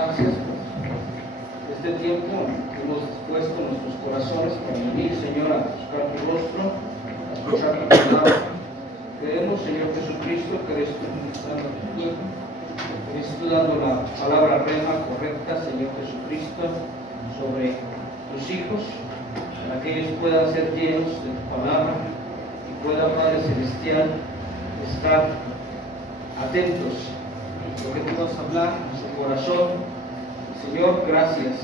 gracias por este tiempo que hemos puesto en nuestros corazones para venir, Señor, a buscar tu rostro, a escuchar tu palabra. Creemos, Señor Jesucristo, que eres tú ministrando a tu pueblo, que eres tú dando la palabra rema correcta, Señor Jesucristo, sobre tus hijos, para que ellos puedan ser llenos de tu palabra y puedan, Padre Celestial, estar atentos a lo que tú vas a hablar en su corazón. Señor, gracias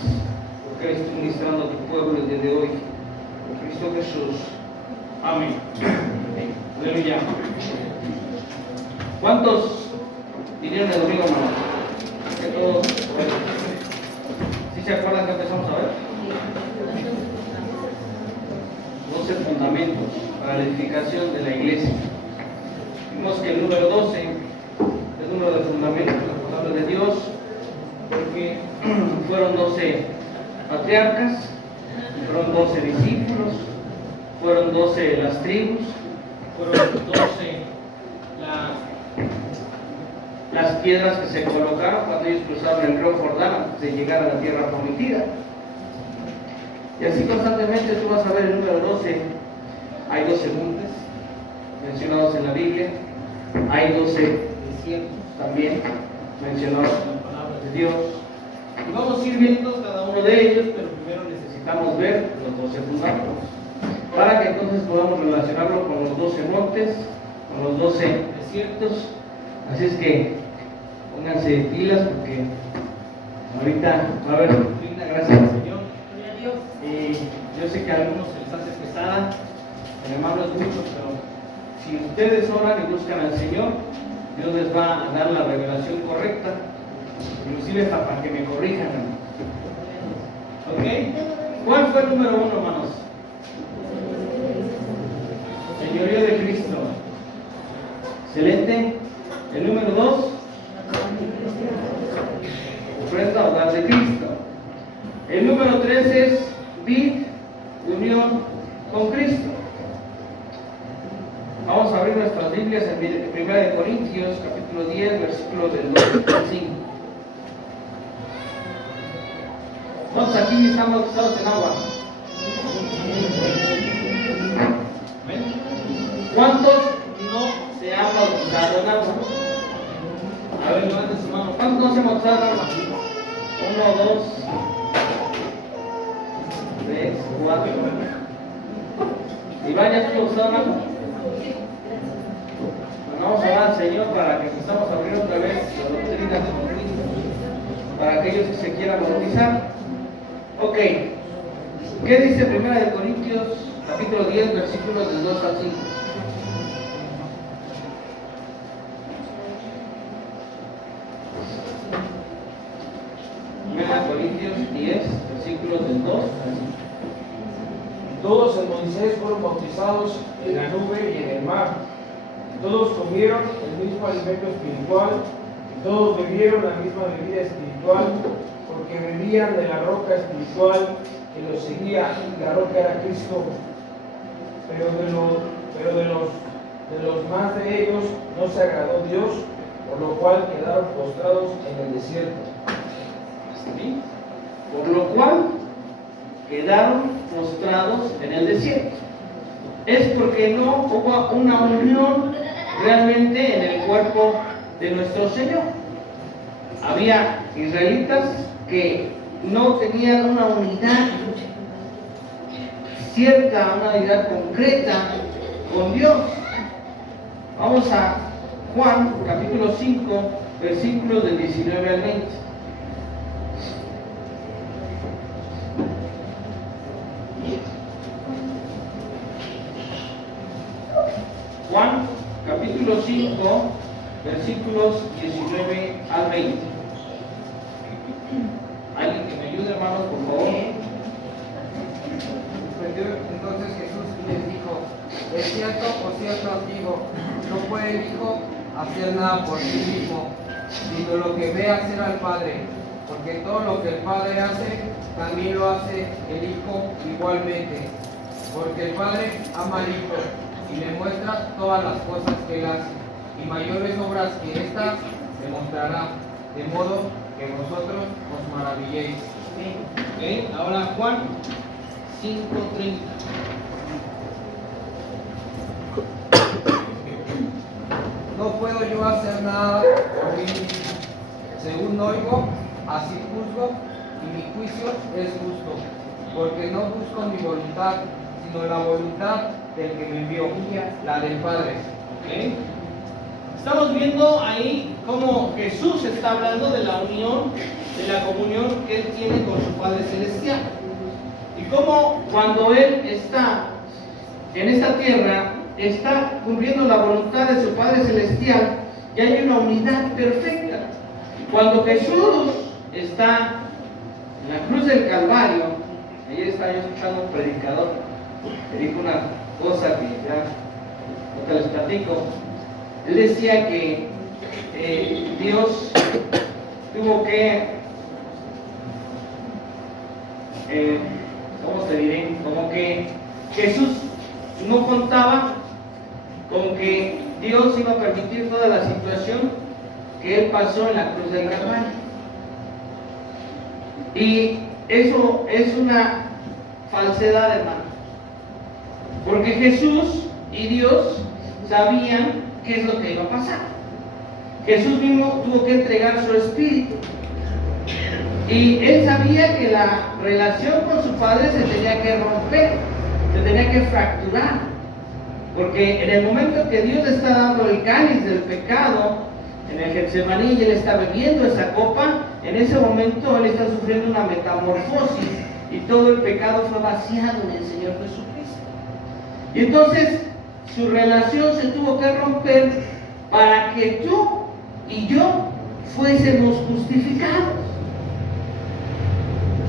porque eres tú ministrando a tu pueblo el día de hoy. Por Cristo Jesús. Amén. Aleluya. ¿Cuántos vinieron el domingo, hermano? Que todos. ¿Sí se acuerdan que empezamos a ver? 12 fundamentos para la edificación de la iglesia. Vimos que el número 12 es el número de fundamentos de la palabra de Dios, porque fueron 12 patriarcas, fueron 12 discípulos, fueron 12 las tribus, fueron 12 las piedras que se colocaron cuando ellos cruzaron el río Jordán antes de llegar a la tierra prometida. Y así constantemente tú vas a ver el número 12. Hay 12 montes mencionados en la Biblia, hay 12 desiertos también mencionados en la palabra de Dios. Y vamos a ir viendo cada uno de ellos, pero primero necesitamos ver los 12 fundamentos, para que entonces podamos relacionarlo con los 12 montes, con los 12 desiertos. Así es que pónganse pilas, porque ahorita va a haber doctrina, gracias al Señor. Yo sé que a algunos se les hace pesada, el hermano es mucho, pero si ustedes oran y buscan al Señor, Dios les va a dar la revelación correcta, inclusive hasta para que me corrijan. ¿Ok? ¿Cuál fue el número 1, hermanos? Señorío de Cristo. Excelente. El número 2, ofrenda hogar de Cristo. El número 3 es vid, unión con Cristo. Vamos a abrir nuestras Biblias en 1 Corintios, capítulo 10, versículos del 2 al 5. ¿Cuántos aquí están bautizados en agua? ¿Cuántos no se han bautizado en agua? A ver, levanten su mano. ¿Cuántos no se han bautizado en agua? 1, 2, 3, 4. ¿Y vaya tú bautizado en agua? Bueno, vamos a orar al Señor para que empezamos a abrir otra vez la doctrina de Cristo para aquellos que se quieran bautizar. Ok. ¿Qué dice 1 Corintios capítulo 10, versículos del 2 al 5? 1 Corintios 10, versículos del 2 al 5. Todos en Moisés fueron bautizados en la nube y en el mar. Todos comieron el mismo alimento espiritual y todos bebieron la misma bebida espiritual, porque bebían de la roca espiritual que los seguía. La roca era Cristo. Pero de los más de ellos no se agradó Dios, por lo cual quedaron postrados en el desierto. ¿Sí? Por lo cual quedaron postrados en el desierto. Es porque no hubo una unión realmente en el cuerpo de nuestro Señor. Había israelitas que no tenían una unidad cierta, una unidad concreta con Dios. Vamos a Juan capítulo 5, versículos del 19 al 20. Juan capítulo 5, versículos 19 al 20. ¿Alguien que me ayude, hermanos, por favor? Entonces Jesús les dijo: de cierto, por cierto os digo, no puede el Hijo hacer nada por sí mismo, sino lo que ve hacer al Padre, porque todo lo que el Padre hace, también lo hace el Hijo igualmente, porque el Padre ama al Hijo y le muestra todas las cosas que él hace, y mayores obras que estas le mostrará, de modo que vosotros os maravilléis. Ok, ahora Juan 5:30. No puedo yo hacer nada por mí mismo. Según oigo, así juzgo, y mi juicio es justo, porque no busco mi voluntad, sino la voluntad del que me envió, la del Padre. Ok. Estamos viendo ahí cómo Jesús está hablando de la unión, de la comunión que Él tiene con su Padre Celestial. Y cómo cuando Él está en esta tierra, está cumpliendo la voluntad de su Padre Celestial y hay una unidad perfecta. Cuando Jesús está en la cruz del Calvario, ayer estaba yo escuchando un predicador que dijo una cosa que ya no te les platico. Él decía que Dios tuvo que, ¿cómo te diré? Como que Jesús no contaba con que Dios iba a permitir toda la situación que Él pasó en la cruz del Calvario. Y eso es una falsedad, hermano. Porque Jesús y Dios sabían qué es lo que iba a pasar. Jesús mismo tuvo que entregar su espíritu. Y Él sabía que la relación con su Padre se tenía que romper, se tenía que fracturar. Porque en el momento que Dios le está dando el cáliz del pecado, en el Getsemaní, y Él está bebiendo esa copa, en ese momento Él está sufriendo una metamorfosis y todo el pecado fue vaciado en el Señor Jesucristo. Y entonces su relación se tuvo que romper para que tú y yo fuésemos justificados.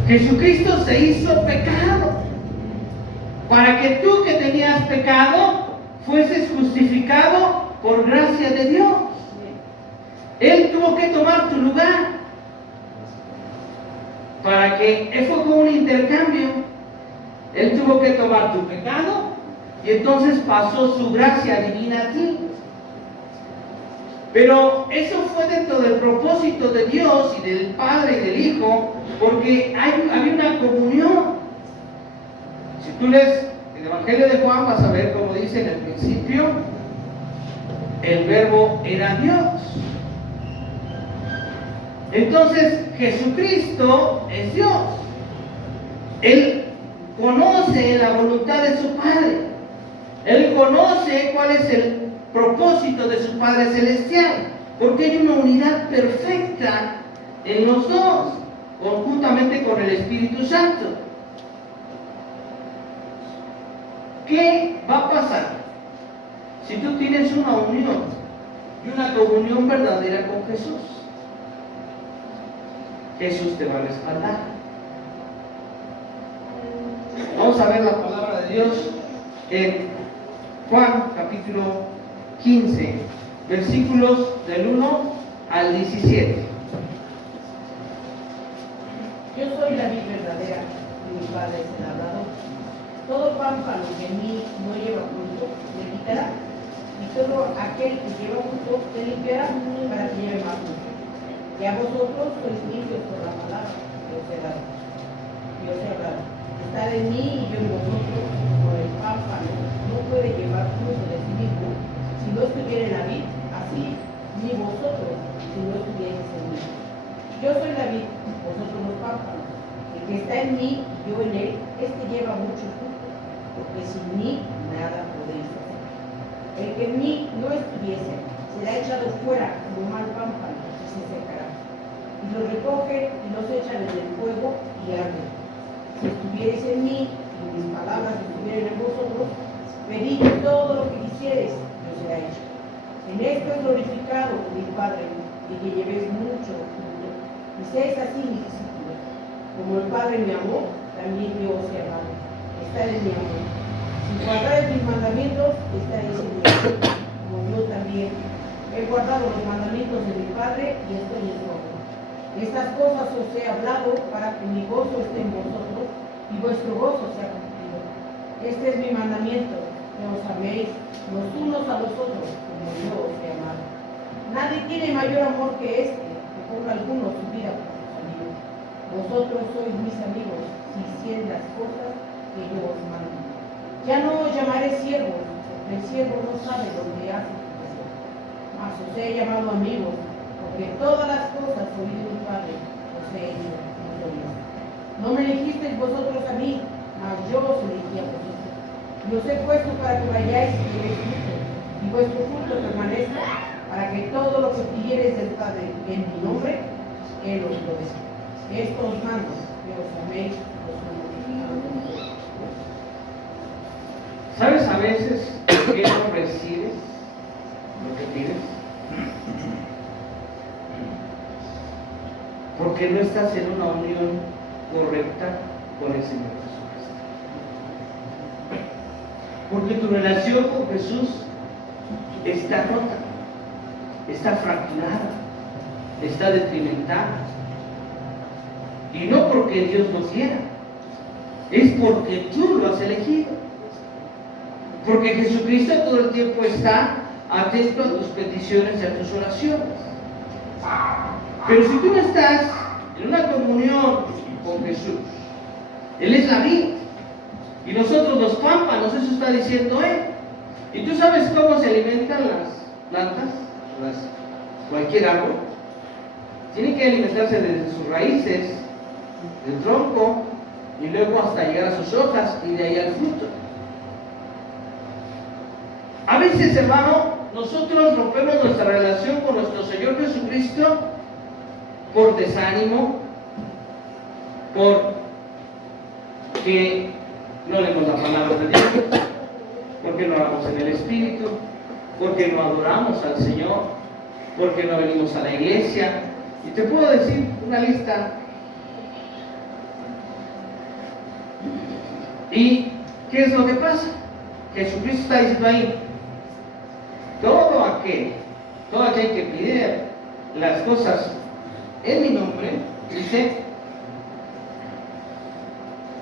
Jesucristo se hizo pecado para que tú que tenías pecado fueses justificado por gracia de Dios. Él tuvo que tomar tu lugar para que fue como un intercambio. Él tuvo que tomar tu pecado y entonces pasó su gracia divina a ti. Pero eso fue dentro del propósito de Dios y del Padre y del Hijo, porque había una comunión. Si tú lees el Evangelio de Juan, vas a ver cómo dice en el principio, el Verbo era Dios. Entonces Jesucristo es Dios. Él conoce la voluntad de su Padre. Él conoce cuál es el propósito de su Padre Celestial, porque hay una unidad perfecta en los dos, conjuntamente con el Espíritu Santo. ¿Qué va a pasar si tú tienes una unión y una comunión verdadera con Jesús? Jesús te va a respaldar. Vamos a ver la palabra de Dios en Juan capítulo 15, versículos del 1 al 17. Yo soy la vid verdadera y mi Padre es el labrador. Todo pámpano que en mí no lleva fruto, le quitará, y todo aquel que lleva fruto, le limpiará para que lleve más fruto. Y a vosotros sois limpios por la palabra que os he dado. Dios he hablado. Estad en mí y yo en vosotros, como el pámpano no puede llevar fruto de sí mismo si no estuviera en la vid, así ni vosotros si no estuvierais en mí. Yo soy la vid, vosotros los pámpanos. El que está en mí y yo en él, este lleva mucho fruto, porque sin mí nada podéis hacer. El que en mí no estuviese será echado fuera como mal pámpano y se secará. Y lo recogen y los echan en el fuego y arden. Si estuvierais en mí y mis palabras estuvieran en vosotros, pedid todo lo que quisierais y os será hecho. En esto es glorificado mi Padre, y que llevéis mucho fruto, y seáis así mis discípulos. Como el Padre me amó, también yo os he amado. Estad en mi amor. Si guardáis mis mandamientos, estaréis en mi amor, como yo también he guardado los mandamientos de mi Padre y estoy en su amor. Estas cosas os he hablado para que mi gozo esté en vosotros y vuestro gozo sea cumplido. Este es mi mandamiento, que os améis los unos a los otros, como yo os he amado. Nadie tiene mayor amor que este, que ponga alguno su vida por sus amigos. Vosotros sois mis amigos si hicieres las cosas que yo os mando. Ya no os llamaré siervos, porque el siervo no sabe lo que hace su señor. Mas os he llamado amigos, porque todas las cosas oí de mi Padre os he hecho notorias. No me elegisteis vosotros a mí, mas yo os elegí a vosotros. Y os he puesto para que vayáis y llevéis fruto, y vuestro fruto permanezca, para que todo lo que pidiereis del Padre en mi nombre, Él os lo dé. Esto os mando, que os améis los unos a los otros. ¿Sabes a veces por qué no recibes lo que pides? Porque no estás en una unión correcta con el Señor Jesucristo. Porque tu relación con Jesús está rota, está fracturada, está detrimentada. Y no porque Dios no quiera, es porque tú lo has elegido. Porque Jesucristo todo el tiempo está atento a tus peticiones y a tus oraciones. Pero si tú no estás en una comunión con Jesús, Él es la vid y nosotros los pámpanos, eso está diciendo Él. ¿Y tú sabes cómo se alimentan las plantas, cualquier árbol? Tienen que alimentarse desde sus raíces, del tronco, y luego hasta llegar a sus hojas y de ahí al fruto. A veces, hermano, nosotros rompemos nuestra relación con nuestro Señor Jesucristo por desánimo, porque no leemos la palabra de Dios, porque no oramos en el Espíritu, porque no adoramos al Señor, porque no venimos a la iglesia. Y te puedo decir una lista. ¿Y qué es lo que pasa? Jesucristo está diciendo ahí, todo aquel que pide las cosas en mi nombre, dice,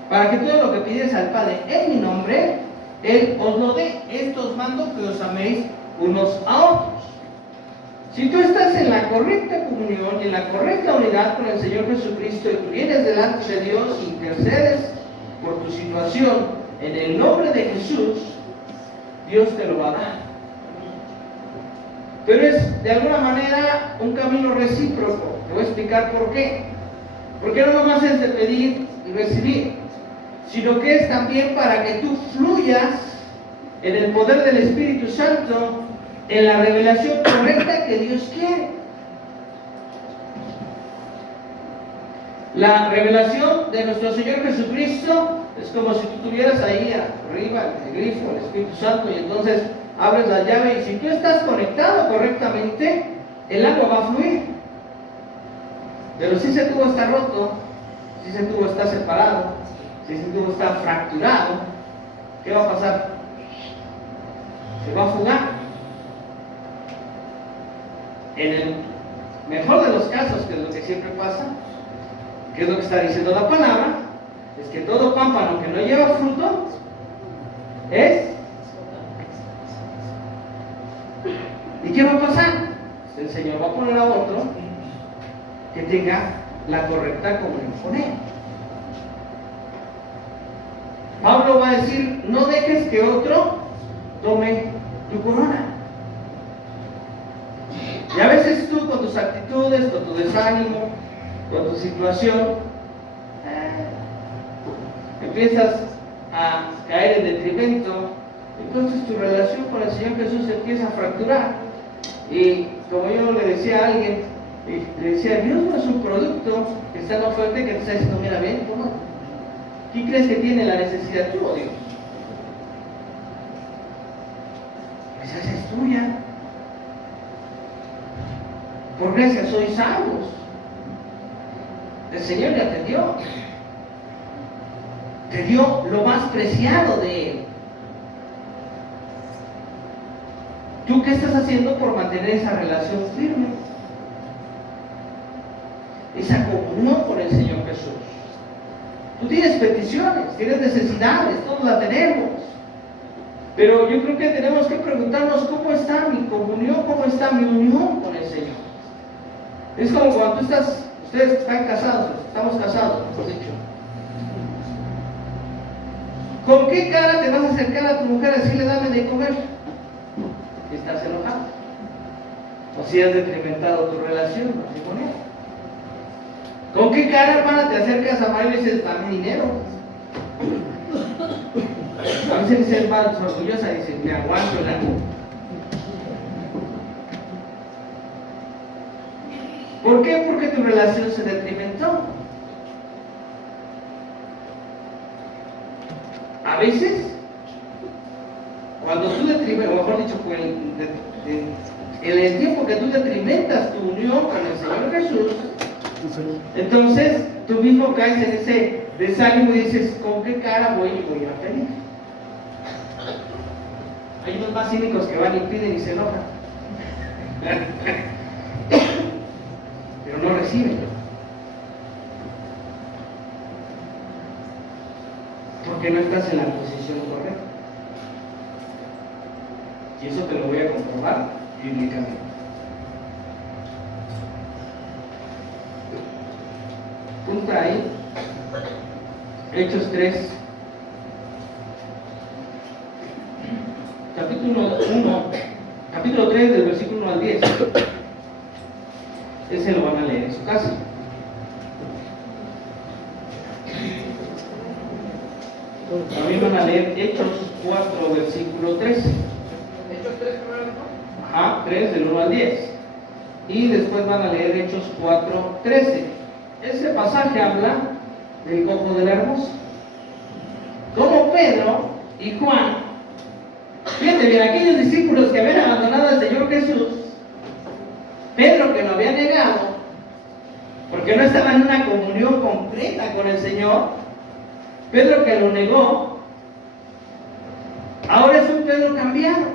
para que todo lo que pides al Padre en mi nombre, Él os lo dé. Esto os mando, que os améis unos a otros. Si tú estás en la correcta comunión y en la correcta unidad con el Señor Jesucristo y tú vienes delante de Dios y intercedes por tu situación en el nombre de Jesús, Dios te lo va a dar. Pero es de alguna manera un camino recíproco. Te voy a explicar por qué. Porque no nomás es de pedir y recibir, sino que es también para que tú fluyas en el poder del Espíritu Santo, en la revelación correcta que Dios quiere. La revelación de nuestro Señor Jesucristo es como si tú tuvieras ahí arriba el grifo, el Espíritu Santo, y entonces abres la llave, y si tú estás conectado correctamente, el agua va a fluir. Pero si ese tubo está roto, si ese tubo está separado, si ese tubo está fracturado, ¿qué va a pasar? Se va a fugar. En el mejor de los casos, que es lo que siempre pasa, que es lo que está diciendo la palabra, es que todo pámpano que no lleva fruto es. ¿Y qué va a pasar? El Señor va a poner a otro que tenga la correcta comunión con Él. Pablo va a decir, no dejes que otro tome tu corona. Y a veces tú, con tus actitudes, con tu desánimo, con tu situación, empiezas a caer en detrimento. Entonces tu relación con el Señor Jesús empieza a fracturar. Y como yo le decía a alguien, le decía, Dios no es un producto que está en oferta y que te está diciendo, mira, ven, toma. ¿Quién crees que tiene la necesidad, tú o Dios? Esa es tuya. Por gracia sois salvos. El Señor ya te dio. Te dio lo más preciado de Él. ¿Tú qué estás haciendo por mantener esa relación firme? Esa comunión con el Señor Jesús. Tú tienes peticiones, tienes necesidades, todos las tenemos. Pero yo creo que tenemos que preguntarnos cómo está mi comunión, cómo está mi unión con el Señor. Es como cuando ustedes están casados, estamos casados, mejor dicho. ¿Con qué cara te vas a acercar a tu mujer a decirle dame de comer? Si estás enojado. O si has decrementado tu relación matrimonial. ¿Con qué cara, hermana, te acercas a Mario y le dices dame dinero? A veces dice hermano, orgullosa, dice me aguanto la. ¿Por qué? Porque tu relación se detrimentó. A veces, cuando tú detrimentas, o mejor dicho, en el tiempo que tú detrimentas tu unión con el Señor Jesús, entonces tú mismo caes en ese desánimo y dices, ¿con qué cara voy a pedir? Hay unos más cínicos que van y piden y se enojan. Pero no reciben. Porque no estás en la posición correcta. Y eso te lo voy a comprobar bíblicamente. Punta ahí. Hechos 3. Capítulo 3 del versículo 1 al 10. Ese lo van a leer en su casa. También van a leer Hechos 4, versículo 3. Hechos 3 primero, ¿no? Ajá, 3 del 1 al 10. Y después van a leer Hechos 4, 13. Ese pasaje habla del cojo de la hermosa. Como Pedro y Juan, fíjate bien, aquellos discípulos que habían abandonado al Señor Jesús, Pedro que lo había negado, porque no estaba en una comunión completa con el Señor, Pedro que lo negó, ahora es un Pedro cambiado.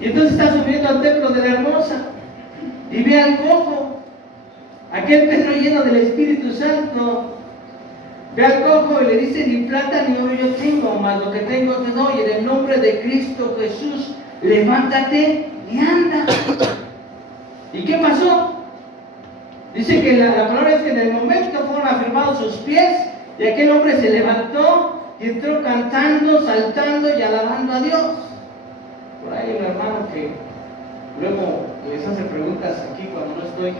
Y entonces está subiendo al templo de la hermosa y ve al cojo, aquel Pedro lleno del Espíritu Santo. Ve al cojo y le dice, ni plata ni oro yo tengo, mas lo que tengo te doy. En el nombre de Cristo Jesús, levántate y anda. ¿Y qué pasó? Dice que la palabra es que en el momento fueron afirmados sus pies y aquel hombre se levantó y entró cantando, saltando y alabando a Dios. Por ahí un hermano que luego les hace preguntas aquí cuando no estoy,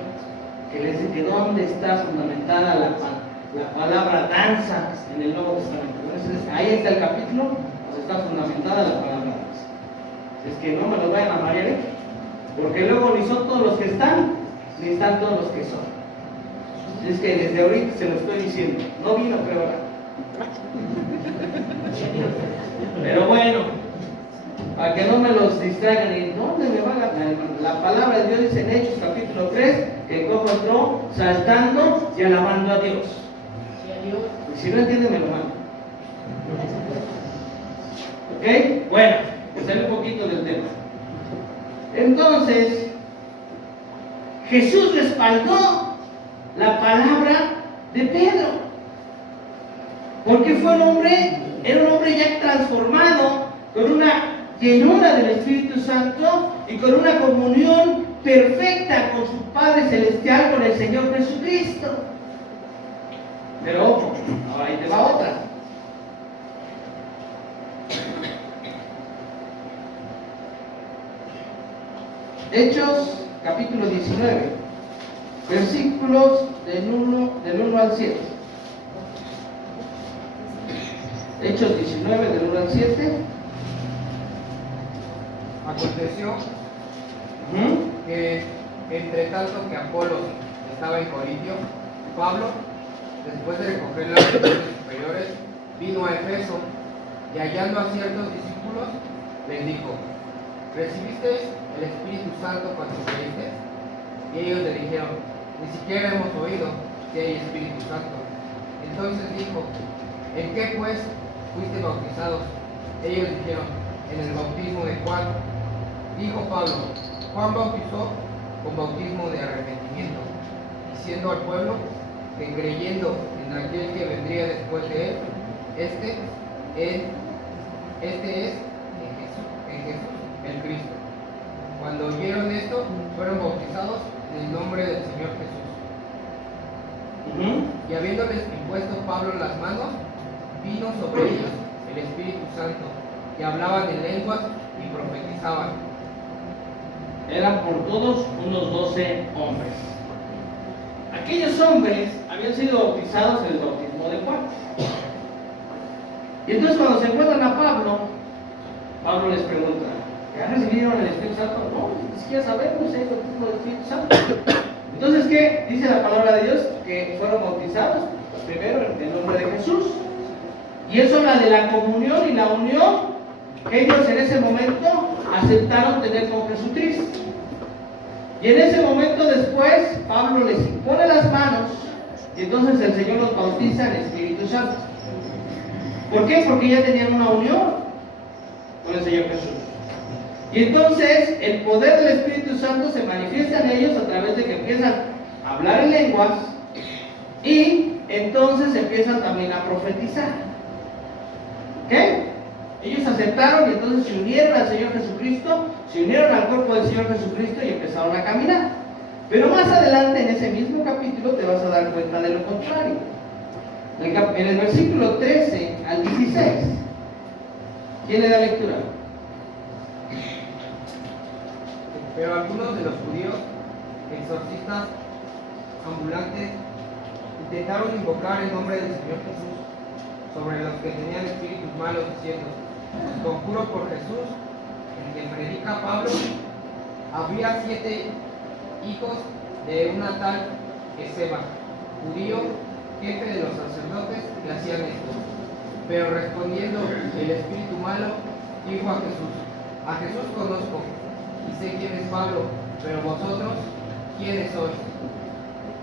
que les dice que dónde está fundamentada la palabra danza en el Nuevo Testamento. Entonces, ahí está el capítulo donde está fundamentada la palabra danza. Es que no me lo vayan a marear, porque luego ni son todos los que están, ni están todos los que son. Es que desde ahorita se lo estoy diciendo. No vino, pero ahora. Pero bueno, para que no me los distraigan. ¿Y dónde me van a...? La palabra de Dios dice en Hechos capítulo 3 que el cojo entró saltando y alabando a Dios. Y si no entienden, me lo mando. ¿Ok? Bueno, pues sale un poquito del tema. Entonces, Jesús respaldó la palabra de Pedro. Porque fue era un hombre ya transformado, con una llenura del Espíritu Santo y con una comunión perfecta con su Padre Celestial, con el Señor Jesucristo. Pero ojo, ahora ahí te va otra. Hechos capítulo 19, versículos del 1 al 7. Hechos 19, del 1 al 7. Aconteció que entre tanto que Apolos estaba en Corintio, Pablo, después de recoger las reuniones superiores, vino a Efeso y hallando a ciertos discípulos, les dijo: ¿recibisteis el Espíritu Santo cuando creísteis? Y ellos le dijeron: ni siquiera hemos oído que hay Espíritu Santo. Entonces dijo: ¿en qué pues fuiste bautizados? Ellos dijeron: en el bautismo de Juan. Dijo Pablo: Juan bautizó con bautismo de arrepentimiento, diciendo al pueblo que creyendo en aquel que vendría después de él, este es en Jesús, el Cristo. Cuando oyeron esto, fueron bautizados en el nombre nombre del Señor Jesús. Ujú. Y habiéndoles impuesto Pablo las manos, vino sobre ellos el Espíritu Santo, y hablaban en lenguas y profetizaban. Eran por todos unos 12 hombres. Aquellos hombres habían sido bautizados en el bautismo de Juan. Y entonces cuando se encuentran a Pablo, Pablo les pregunta, ¿ya recibieron el Espíritu Santo? No, ni siquiera sabemos si hay bautismo del Espíritu Santo. Entonces, ¿qué dice la palabra de Dios? Que fueron bautizados primero en el nombre de Jesús. Y eso habla de la comunión y la unión que ellos en ese momento aceptaron tener con Jesucristo. Y en ese momento después, Pablo les impone las manos y entonces el Señor los bautiza en el Espíritu Santo. ¿Por qué? Porque ya tenían una unión con el Señor Jesús. Y entonces el poder del Espíritu Santo se manifiesta en ellos a través de que empiezan a hablar en lenguas y entonces empiezan también a profetizar. ¿Ok? Ellos aceptaron y entonces se unieron al Señor Jesucristo, se unieron al cuerpo del Señor Jesucristo y empezaron a caminar. Pero más adelante en ese mismo capítulo te vas a dar cuenta de lo contrario. En el versículo 13 al 16. ¿Quién le da lectura? Pero algunos de los judíos, exorcistas ambulantes, intentaron invocar el nombre del Señor Jesús sobre los que tenían espíritus malos, diciendo: conjuro por Jesús, el que predica Pablo. Había 7 hijos de una tal Esceva, judío, jefe de los sacerdotes, que hacían esto. Pero respondiendo el espíritu malo, dijo a Jesús conozco, y sé quién es Pablo, pero vosotros, ¿quiénes sois?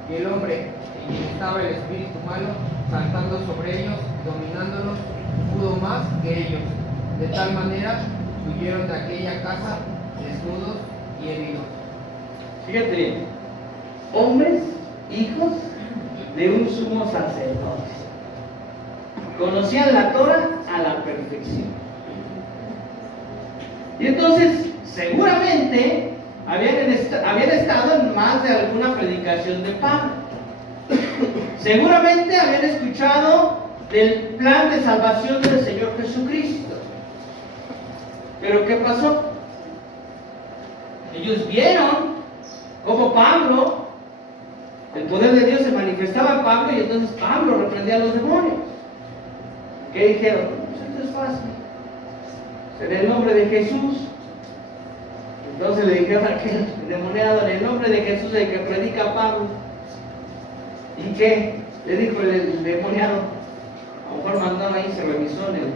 Y el hombre en quien estaba el espíritu malo, saltando sobre ellos, dominándolos, pudo más que ellos. De tal manera huyeron de aquella casa desnudos y heridos. Fíjate bien, hombres, hijos de un sumo sacerdote. Conocían la Torah a la perfección. Y entonces, seguramente, habían estado en más de alguna predicación de Pablo. Seguramente habían escuchado del plan de salvación del Señor Jesucristo. Pero ¿qué pasó? Ellos vieron cómo Pablo, el poder de Dios se manifestaba en Pablo y entonces Pablo reprendía a los demonios. ¿Qué dijeron? Pues esto es fácil. En el nombre de Jesús. Entonces le dijeron a aquel endemoniado, en el nombre de Jesús, el que predica Pablo. ¿Y qué? Le dijo el endemoniado. A lo mejor mandaron ahí, se revisó en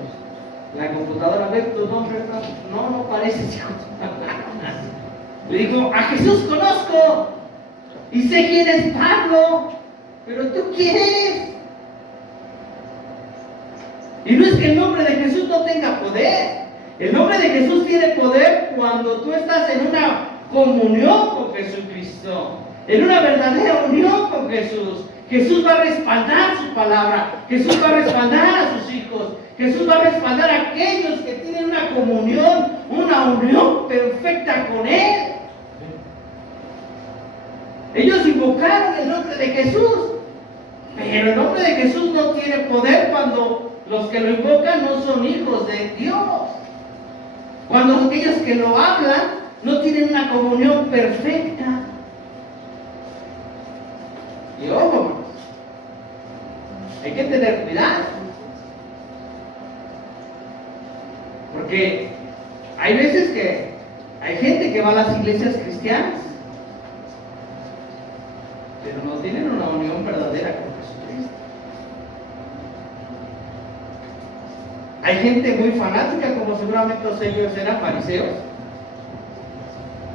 la computadora, a ver tu nombre. No pareces, hijo. Le dijo, a Jesús conozco y sé quién es Pablo, pero tú quién eres. Y no es que el nombre de Jesús no tenga poder. El nombre de Jesús tiene poder cuando tú estás en una comunión con Jesucristo, en una verdadera unión con Jesús. Jesús va a respaldar su palabra, Jesús va a respaldar a sus hijos, Jesús va a respaldar a aquellos que tienen una comunión, una unión perfecta con Él. Ellos invocaron el nombre de Jesús, pero el nombre de Jesús no tiene poder cuando los que lo invocan no son hijos de Dios. Cuando aquellos que lo hablan no tienen una comunión perfecta. Y ojo, hermanos, hay que tener cuidado. Porque hay veces que hay gente que va a las iglesias cristianas, pero no tienen una unión verdadera con Jesucristo. Hay gente muy fanática, como seguramente ellos eran fariseos,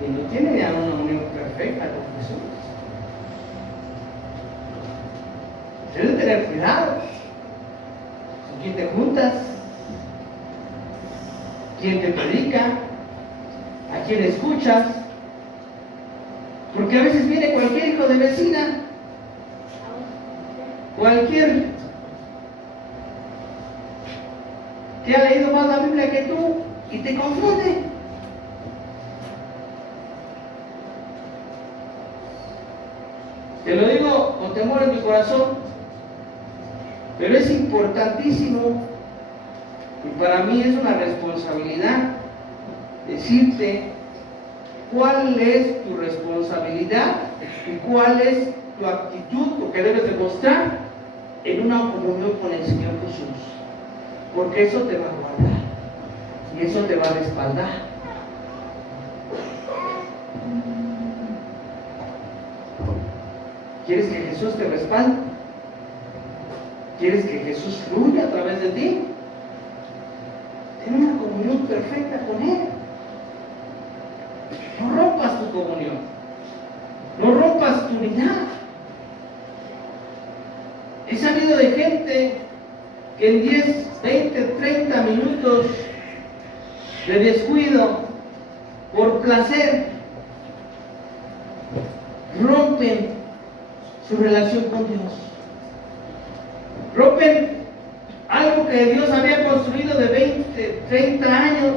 y no tienen ya una unión perfecta con Jesús. Debes tener cuidado con quién te juntas, quién te predica, a quién escuchas, porque a veces viene cualquier hijo de vecina, cualquier que ha leído más la Biblia que tú y te confunde. Te lo digo con temor en mi corazón, pero es importantísimo y para mí es una responsabilidad decirte cuál es tu responsabilidad y cuál es tu actitud que debes demostrar en una comunión con el Señor Jesús, porque eso te va a guardar y eso te va a respaldar. ¿Quieres que Jesús te respalde? ¿Quieres que Jesús fluya a través de ti? Ten una comunión perfecta con Él. No rompas tu comunión, no rompas tu unidad. He sabido de gente que en 10, 20, 30 minutos de descuido, por placer, rompen su relación con Dios. Rompen algo que Dios había construido de 20, 30 años.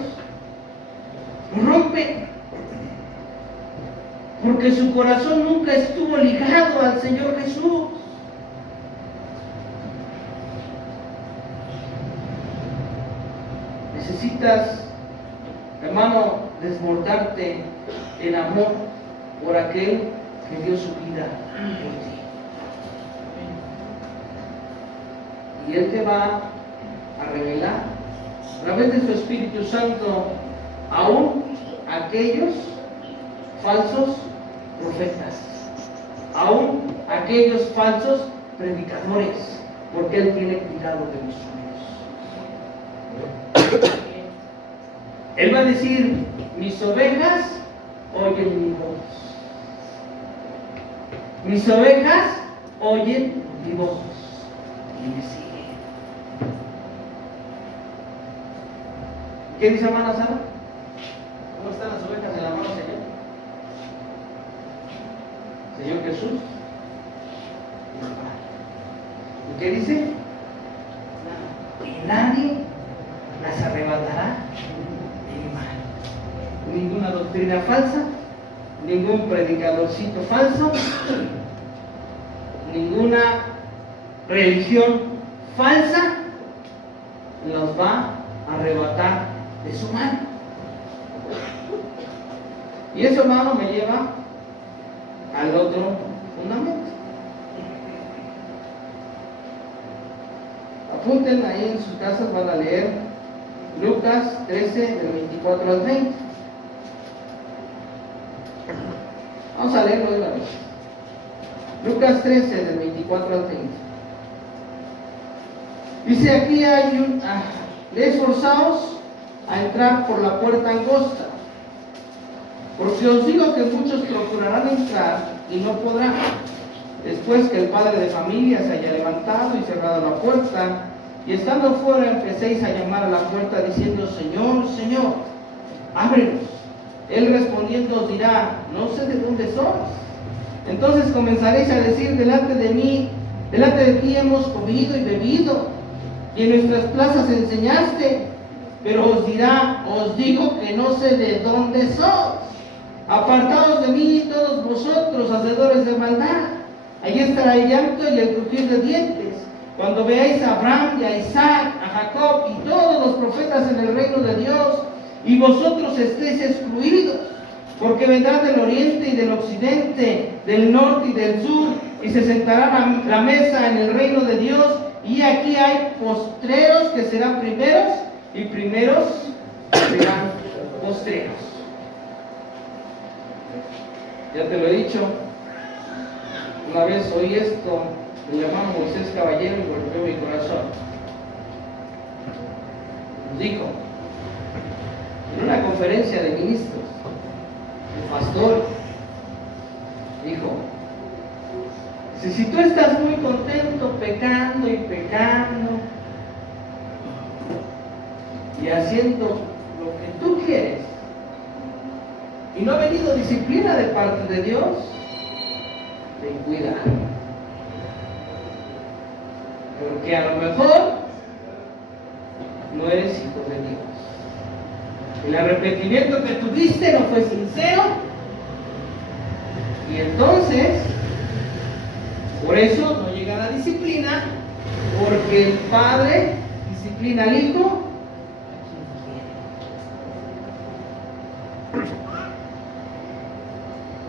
Lo rompen porque su corazón nunca estuvo ligado al Señor Jesús. Necesitas, hermano, desbordarte en amor por aquel que dio su vida por ti. Y Él te va a revelar a través de su Espíritu Santo aún aquellos falsos profetas, aún aquellos falsos predicadores, porque Él tiene cuidado de nosotros. Él va a decir: mis ovejas oyen mi voz. Mis ovejas oyen mi voz y me siguen. ¿Qué dice hermana Sara? ¿Cómo están las ovejas en la mano, Señor? Señor Jesús. ¿Y qué dice? Y nadie las arrebatará de mi mano. Ninguna doctrina falsa, ningún predicadorcito falso, ninguna religión falsa los va a arrebatar de su mano. Y eso, hermano, me lleva al otro fundamento. Apunten ahí en sus casas, van a leer Lucas 13, del 24 al 30. Vamos a leerlo de una vez. Lucas 13, del 24 al 30. Dice: aquí hay esforzaos a entrar por la puerta angosta, porque os digo que muchos procurarán entrar y no podrán. Después que el padre de familia se haya levantado y cerrado la puerta, y estando fuera empecéis a llamar a la puerta diciendo: Señor, Señor, ábrenos. Él respondiendo os dirá: no sé de dónde sois. Entonces comenzaréis a decir: delante de ti hemos comido y bebido, y en nuestras plazas enseñaste. Pero os dirá: os digo que no sé de dónde sois. Apartaos de mí todos vosotros, hacedores de maldad. Allí estará el llanto y el crujir de dientes, cuando veáis a Abraham y a Isaac, a Jacob y todos los profetas en el reino de Dios, y vosotros estéis excluidos, porque vendrán del oriente y del occidente, del norte y del sur, y se sentarán a la mesa en el reino de Dios. Y aquí hay postreros que serán primeros, y primeros serán postreros. Ya te lo he dicho, una vez oí esto del hermano Moisés Caballero y golpeó mi corazón. Nos dijo en una conferencia de ministros, el pastor dijo: si tú estás muy contento pecando y pecando y haciendo lo que tú quieres, y no ha venido disciplina de parte de Dios, ten cuidado, porque a lo mejor no eres hijo de Dios. El arrepentimiento que tuviste no fue sincero, y entonces Por eso no llega la disciplina, porque el padre disciplina al hijo.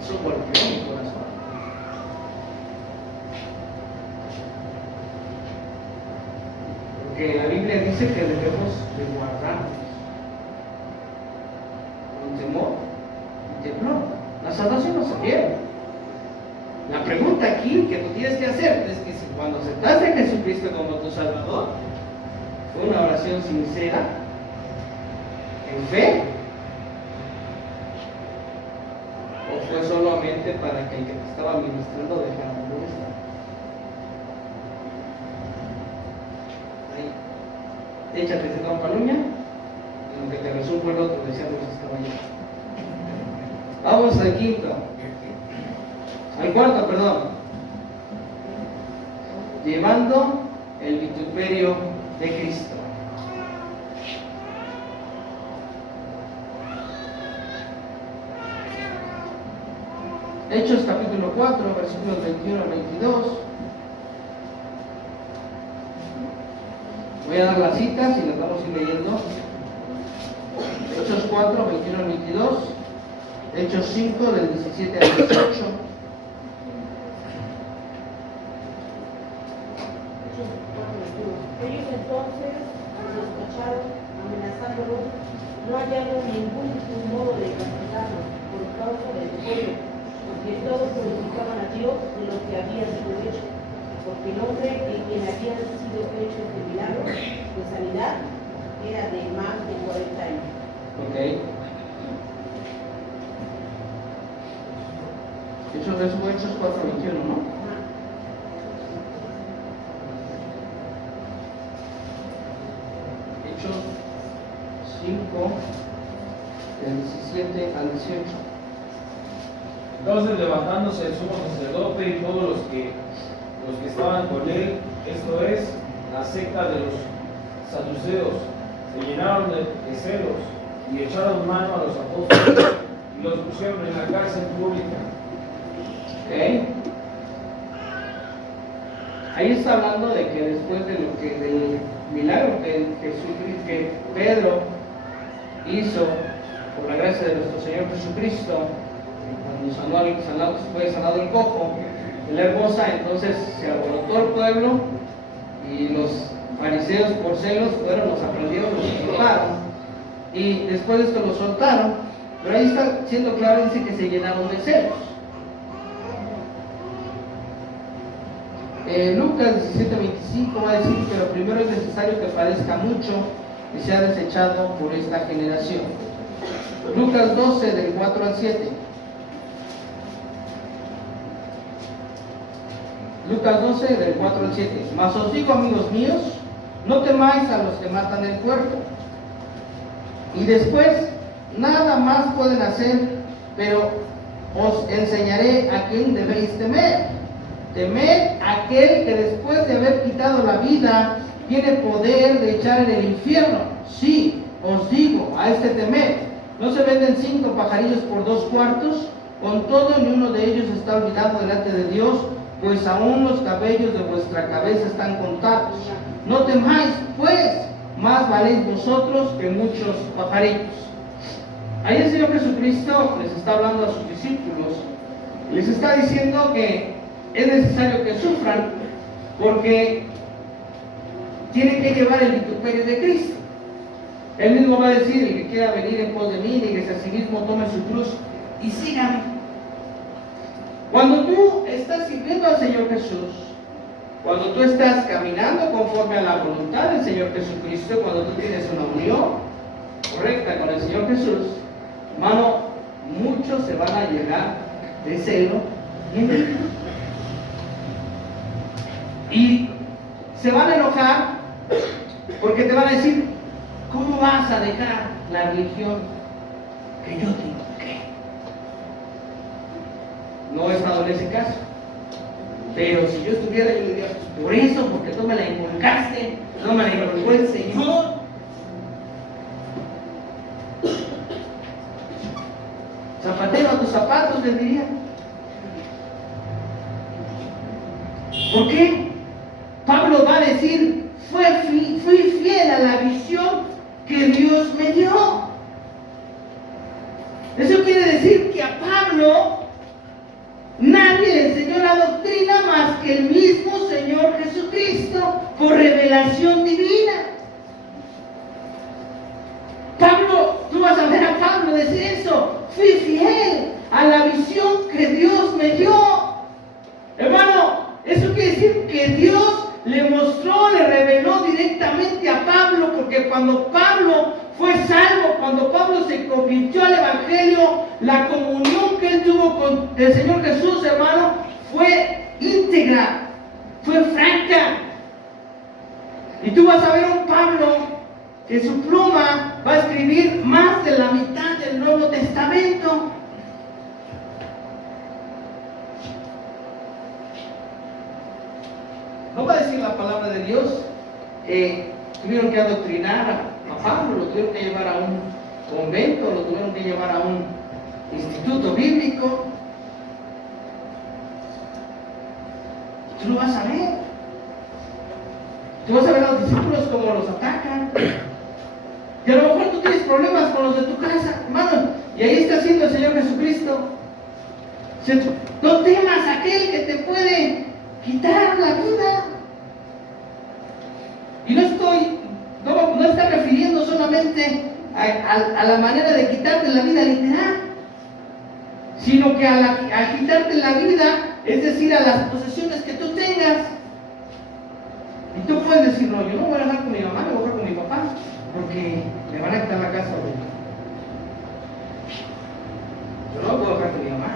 Eso golpeó mi corazón. Porque la Biblia dice que debemos de guardarnos con temor y temblor. La salvación no se pierde. La pregunta aquí que tú tienes que hacerte es que si cuando aceptaste a Jesucristo como tu Salvador, fue una oración sincera, en fe, o fue solamente para que el que te estaba ministrando dejara de molestar. Ahí, échate ese campaluña, en lo que te resuelvo el otro, decía Moisés Caballero. Vamos al quinto. Al cuarto, perdón. Llevando el vituperio de Cristo. Hechos capítulo 4, versículos 21 al 22. Voy a dar las citas y las vamos a ir leyendo. Hechos 4, 21 al 22. Hechos 5, del 17 al 18. Ellos entonces los despacharon, amenazándolos, no hallaron ningún modo de castigarlos por causa del pueblo, porque todos glorificaban a Dios de lo que había sido hecho, porque el hombre en quien habían sido hechos de milagros de sanidad era de más de 40 años. Ok. Eso fue Hechos 4, 21, ¿no? Hechos 5, del 17 al 18. Entonces, levantándose el sumo sacerdote y todos los que estaban con él, esto es, la secta de los saduceos, se llenaron de celos y echaron mano a los apóstoles y los pusieron en la cárcel pública. ¿Okay? Ahí está hablando de que después de lo que del milagro que Pedro hizo por la gracia de nuestro Señor Jesucristo, cuando fue sanado el cojo, la hermosa, entonces se alborotó el pueblo y los fariseos por celos fueron, los aprendieron, los soltaron, y después de esto los soltaron, pero ahí está siendo claro, dice que se llenaron de celos. Lucas 17:25 va a decir, pero primero es necesario que padezca mucho y sea desechado por esta generación. Lucas 12, del 4 al 7. Lucas 12, del 4 al 7. Mas os digo, amigos míos, no temáis a los que matan el cuerpo, y después nada más pueden hacer, pero os enseñaré a quién debéis temer. Temed a aquel que después de haber quitado la vida tiene poder de echar en el infierno. Sí, os digo, a este temed. ¿No se venden 5 pajarillos por 2 cuartos? Con todo, ni uno de ellos está olvidado delante de Dios, pues aún los cabellos de vuestra cabeza están contados. No temáis, pues, más valéis vosotros que muchos pajarillos. Ahí el Señor Jesucristo les está hablando a sus discípulos, les está diciendo que es necesario que sufran, porque tienen que llevar el vituperio de Cristo. Él mismo va a decir, el que quiera venir en pos de mí, nieguese a sí mismo, tome su cruz y sígame. Cuando tú estás sirviendo al Señor Jesús, cuando tú estás caminando conforme a la voluntad del Señor Jesucristo, cuando tú tienes una unión correcta con el Señor Jesús, hermano, muchos se van a llenar de celo y envidia. Y se van a enojar porque te van a decir, ¿cómo vas a dejar la religión que yo te inculqué? No he estado en ese caso, pero si yo estuviera, yo diría, pues por eso, porque tú me la inculcaste, no me la inculcó el Señor. Zapatero a tus zapatos, les diría. ¿Por qué? Pablo va a decir, fui fiel a la visión que Dios me dio. Eso quiere decir que a Pablo nadie le enseñó la doctrina más que el mismo Señor Jesucristo por revelación divina. Pablo, tú vas a ver a Pablo decir eso, fui fiel a la visión que Dios me dio. Hermano, eso quiere decir que Dios le mostró, le reveló directamente a Pablo, porque cuando Pablo fue salvo, cuando Pablo se convirtió al Evangelio, la comunión que él tuvo con el Señor Jesús, hermano, fue íntegra, fue franca. Y tú vas a ver a un Pablo que su pluma va a escribir más de la mitad del Nuevo Testamento. No va a decir la palabra de Dios que tuvieron que adoctrinar a Pablo, lo tuvieron que llevar a un convento, lo tuvieron que llevar a un instituto bíblico. Tú lo vas a ver. Tú vas a ver a los discípulos como los atacan. Y a lo mejor tú tienes problemas con los de tu casa, hermano, y ahí está haciendo el Señor Jesucristo. No temas a aquel que te puede quitar la vida. Y no está refiriendo solamente a la manera de quitarte la vida literal, sino que a quitarte la vida, es decir, a las posesiones que tú tengas. Y tú puedes decir, no, yo no voy a dejar con mi mamá, me voy a dejar con mi papá, porque me van a quitar la casa. Yo no puedo dejar con mi mamá.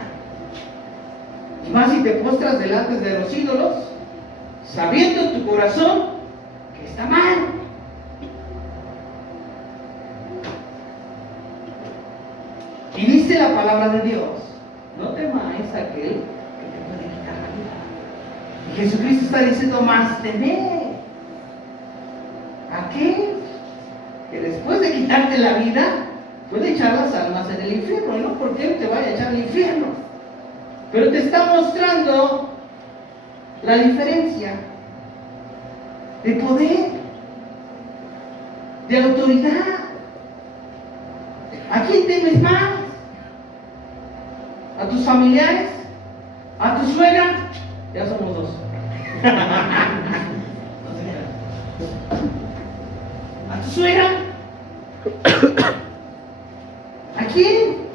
Y más si te postras delante de los ídolos, sabiendo en tu corazón que está mal. Y dice la palabra de Dios, no temas a aquel que te puede quitar la vida. Y Jesucristo está diciendo, más temer a aquel que después de quitarte la vida puede echar las almas en el infierno, y no porque Él te vaya a echar al infierno, pero te está mostrando la diferencia de poder, de autoridad. ¿A quién temes más? ¿A tus familiares? ¿A tu suegra? Ya somos dos. ¿A tu suegra? ¿A quién?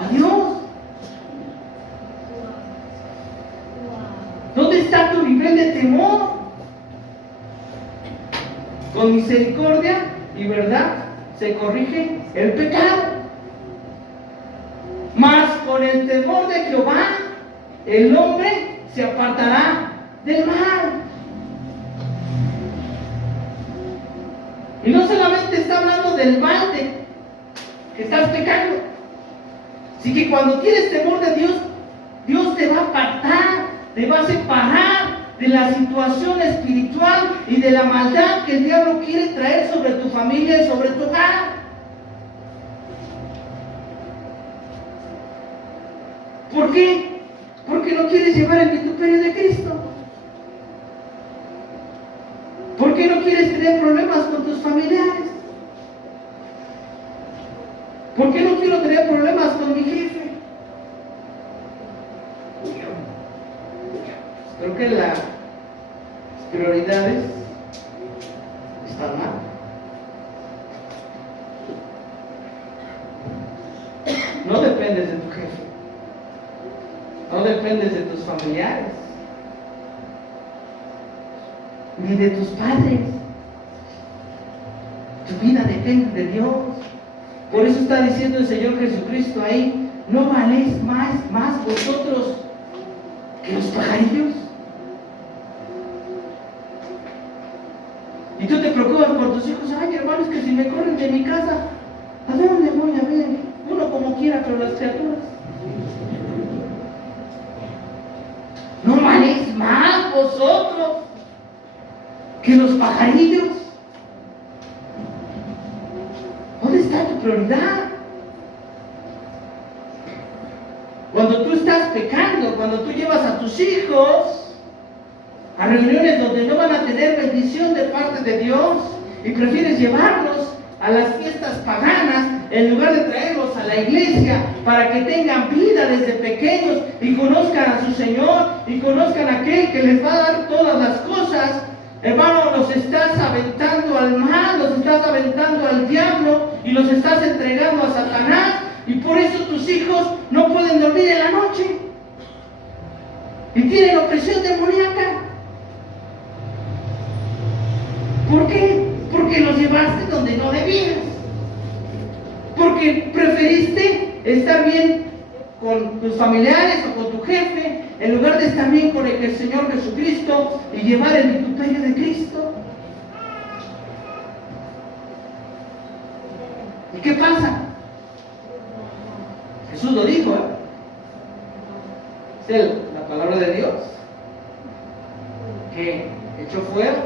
¿A Dios? ¿Dónde está tu nivel de temor? Con misericordia y verdad se corrige el pecado. Mas con el temor de Jehová, el hombre se apartará del mal. Y no solamente está hablando del mal de que estás pecando, sino que cuando tienes temor de Dios, Dios te va a apartar, te va a separar de la situación espiritual y de la maldad que el diablo quiere traer sobre tu familia y sobre tu hogar. ¿Por qué? Porque no quieres llevar el vituperio de Cristo. ¿Por qué no quieres tener problemas con tus familiares? ¿Por qué no quiero tener problemas con mi jefe? Creo que las prioridades están mal. No dependes de tu jefe. No dependes de tus familiares, ni de tus padres. Tu vida depende de Dios. Por eso está diciendo el Señor Jesucristo ahí, ¿no valéis más vosotros que los pajarillos? Y tú te preocupas por tus hijos. Ay, hermanos, que si me corren de mi casa, ¿a dónde voy a ver? Uno como quiera, pero las criaturas. ¿No valéis más vosotros que los pajarillos? ¿Dónde está tu prioridad? Cuando tú estás estás pecando cuando tú llevas a tus hijos a reuniones donde no van a tener bendición de parte de Dios y prefieres llevarlos a las fiestas paganas en lugar de traerlos a la iglesia para que tengan vida desde pequeños y conozcan a su Señor y conozcan a aquel que les va a dar todas las cosas. Hermano, los estás aventando al mal, los estás aventando al diablo y los estás entregando a Satanás, y por eso tus hijos no pueden dormir en la noche y tienen opresión demoníaca. ¿Por qué? Porque los llevaste donde no debías. Porque preferiste estar bien con tus familiares o con tu jefe en lugar de estar bien con el Señor Jesucristo y llevar el vituperio de Cristo. ¿Y qué pasa? Jesús lo dijo, es la palabra de Dios, que echó fuera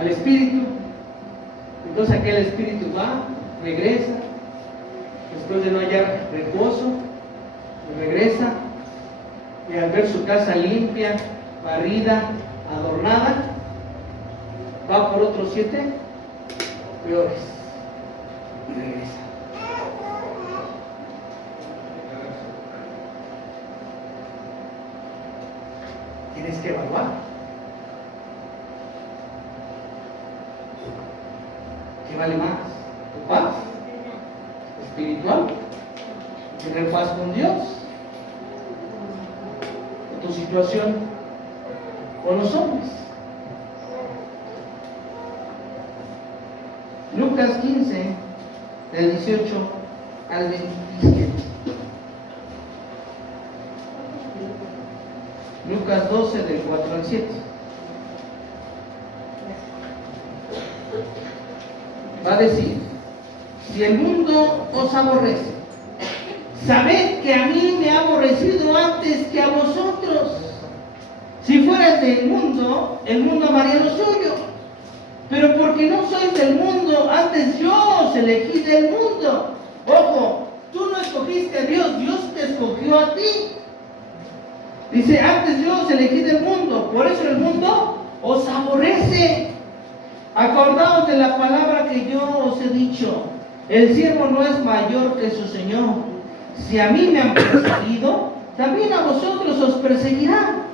al espíritu. Entonces aquel espíritu va, regresa, después de no hallar reposo, regresa, y al ver su casa limpia, barrida, adornada, va por otros 7 peores y regresa. Tienes que evaluar. ¿Qué vale más? ¿Tu paz espiritual? ¿Tener paz con Dios? ¿O tu situación con los hombres? Lucas 15, del 18 al 27. Lucas 12, del 4 al 7. Va a decir: si el mundo os aborrece, sabed que a mí me ha aborrecido antes que a vosotros. Si fueras del mundo, el mundo amaría lo suyo. Pero porque no sois del mundo, antes yo os elegí del mundo. Ojo, tú no escogiste a Dios, Dios te escogió a ti. Dice: antes yo os elegí del mundo, por eso el mundo os aborrece. Acordaos de la palabra que yo os he dicho: el siervo no es mayor que su Señor. Si a mí me han perseguido, también a vosotros os perseguirán.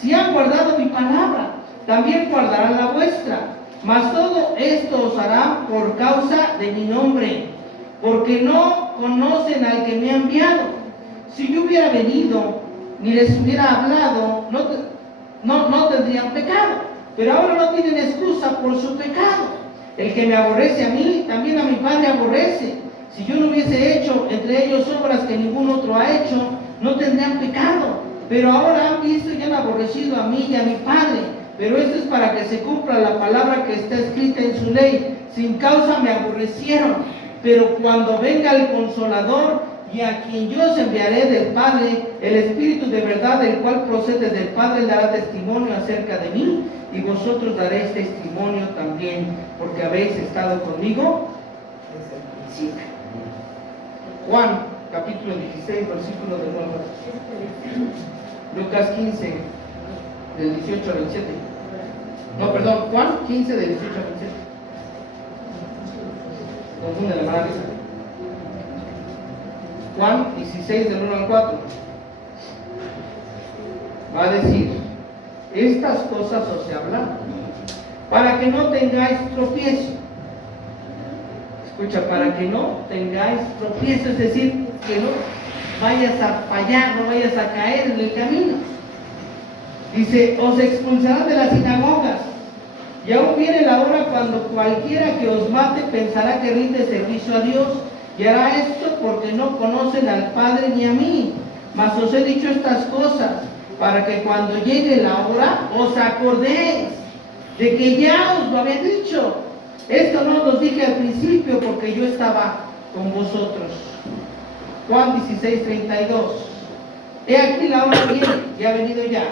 Si han guardado mi palabra, también guardarán la vuestra. Mas todo esto os harán por causa de mi nombre, porque no conocen al que me ha enviado. Si yo hubiera venido ni les hubiera hablado, no tendrían pecado. Pero ahora no tienen excusa por su pecado. El que me aborrece a mí, también a mi Padre aborrece. Si yo no hubiese hecho entre ellos obras que ningún otro ha hecho, no tendrían pecado. Pero ahora han visto y han aborrecido a mí y a mi Padre. Pero esto es para que se cumpla la palabra que está escrita en su ley: sin causa me aborrecieron. Pero cuando venga el Consolador, y a quien yo os enviaré del Padre, el Espíritu de verdad, el cual procede del Padre, dará testimonio acerca de mí, y vosotros daréis testimonio también, porque habéis estado conmigo desde el principio. Juan, capítulo 16, versículo del 9 al 10. Lucas 15, del 18 al 27. No, perdón, Juan 15, del 18 al 27. Confunde la mala lista. Juan 16, del 1 al 4. Va a decir: estas cosas os he hablado, para que no tengáis tropiezo. Escucha, para que no tengáis tropiezo, es decir, que no vayas a fallar, no vayas a caer en el camino. Dice: os expulsarán de las sinagogas, y aún viene la hora cuando cualquiera que os mate pensará que rinde servicio a Dios, y hará esto porque no conocen al Padre ni a mí. Mas os he dicho estas cosas para que cuando llegue la hora os acordéis de que ya os lo había dicho. Esto no os dije al principio porque yo estaba con vosotros. Juan 16, 32. He aquí la hora viene, y ha venido ya,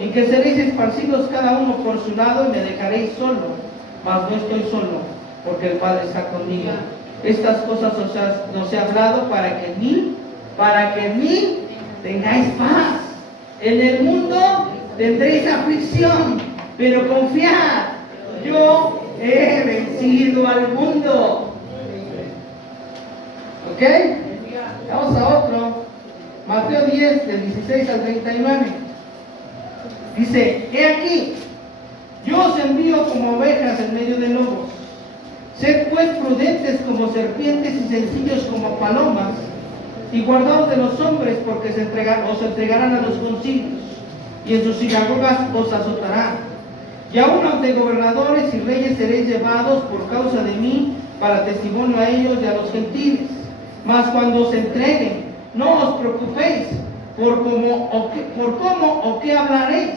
en que seréis esparcidos cada uno por su lado y me dejaréis solo. Mas no estoy solo, porque el Padre está conmigo. Estas cosas os he hablado para que en mí para que en mí tengáis paz. En el mundo tendréis aflicción, pero confiad, yo he vencido al mundo. ¿Ok? Vamos a otro. Mateo 10, del 16 al 39. Dice, he aquí, yo os envío como ovejas en medio de lobos. Sed pues prudentes como serpientes y sencillos como palomas, y guardaos de los hombres, porque os entregarán a los concilios, y en sus sinagogas os azotarán. Y aún ante gobernadores y reyes seréis llevados por causa de mí, para testimonio a ellos y a los gentiles. Mas cuando os entreguen, no os preocupéis por cómo o qué hablaréis,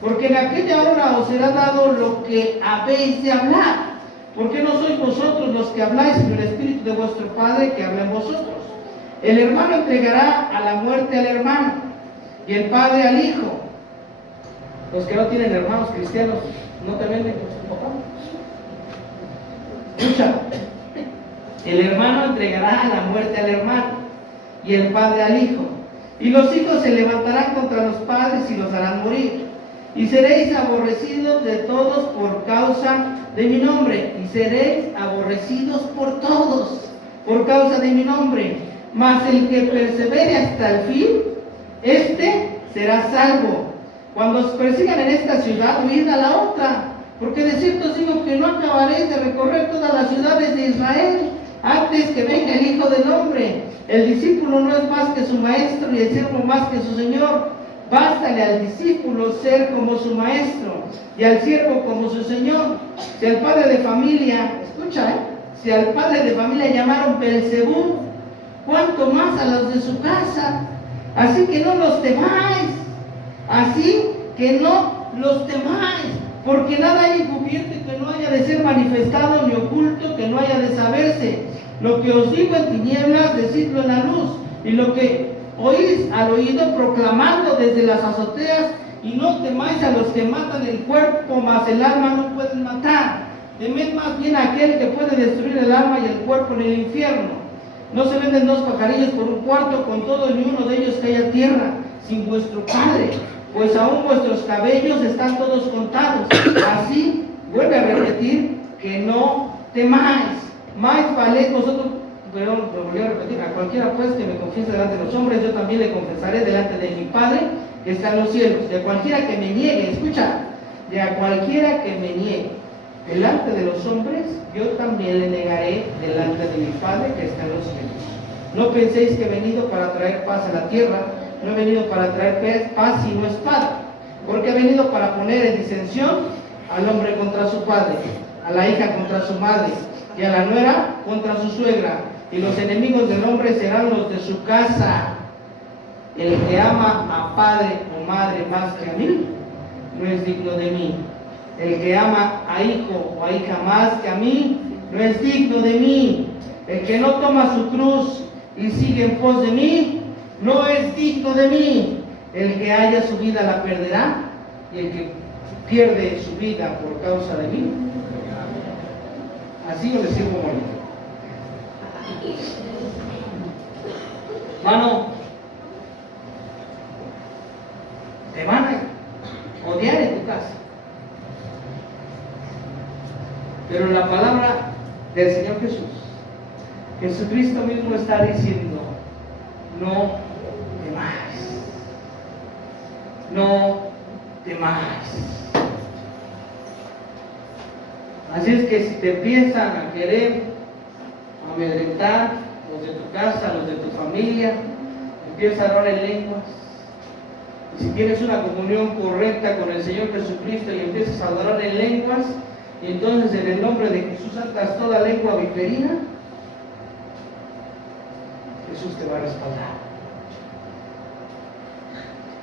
porque en aquella hora os será dado lo que habéis de hablar. Porque no sois vosotros los que habláis, sino el Espíritu de vuestro Padre que habla en vosotros. El hermano entregará a la muerte al hermano, y el padre al hijo. Los que no tienen hermanos cristianos, ¿no te venden con su papá? Escucha. El hermano entregará a la muerte al hermano, y el padre al hijo. Y los hijos se levantarán contra los padres y los harán morir. Y seréis aborrecidos de todos por causa de mi nombre. Y seréis aborrecidos por todos por causa de mi nombre. Mas el que persevere hasta el fin, este será salvo. Cuando os persigan en esta ciudad, huid a la otra. Porque de cierto os digo que no acabaréis de recorrer todas las ciudades de Israel antes que venga el Hijo del Hombre. El discípulo no es más que su maestro, y el siervo más que su señor. Bástale al discípulo ser como su maestro, y al siervo como su señor. Si al padre de familia, escucha, si al padre de familia llamaron Beelzebú, cuánto más a los de su casa. Así que no los temáis, porque nada hay encubierto que no haya de ser manifestado, ni oculto que no haya de saberse. Lo que os digo en tinieblas, decidlo en la luz, y lo que oís al oído, proclamadlo desde las azoteas. Y no temáis a los que matan el cuerpo, mas el alma no pueden matar. Temed más bien a aquel que puede destruir el alma y el cuerpo en el infierno. No se venden dos pajarillos por un cuarto, con todo ni uno de ellos cae a tierra sin vuestro Padre, pues aún vuestros cabellos están todos contados. Así, vuelve a repetir, que no temáis. Más valéis vosotros, pero lo volví a repetir, a cualquiera pues que me confiese delante de los hombres, yo también le confesaré delante de mi Padre que está en los cielos. De cualquiera que me niegue, escucha, de a cualquiera que me niegue delante de los hombres, yo también le negaré delante de mi Padre que está en los cielos. No penséis que he venido para traer paz a la tierra. No he venido para traer paz sino espada, porque he venido para poner en disensión al hombre contra su padre, a la hija contra su madre, y a la nuera contra su suegra, y los enemigos del hombre serán los de su casa. El que ama a padre o madre más que a mí, no es digno de mí. El que ama a hijo o a hija más que a mí, no es digno de mí. El que no toma su cruz y sigue en pos de mí, no es digno de mí. El que haya su vida la perderá, y el que pierde su vida por causa de mí, así yo le sirvo bonito. Mano, te van a odiar en tu casa, pero la palabra del Señor Jesucristo mismo está diciendo: no temáis, no temáis. Así es que si te empiezan a querer amedrentar, los de tu casa, los de tu familia, empieza a hablar en lenguas. Y si tienes una comunión correcta con el Señor Jesucristo y empiezas a adorar en lenguas, y entonces en el nombre de Jesús atas toda lengua viperina, Jesús te va a respaldar.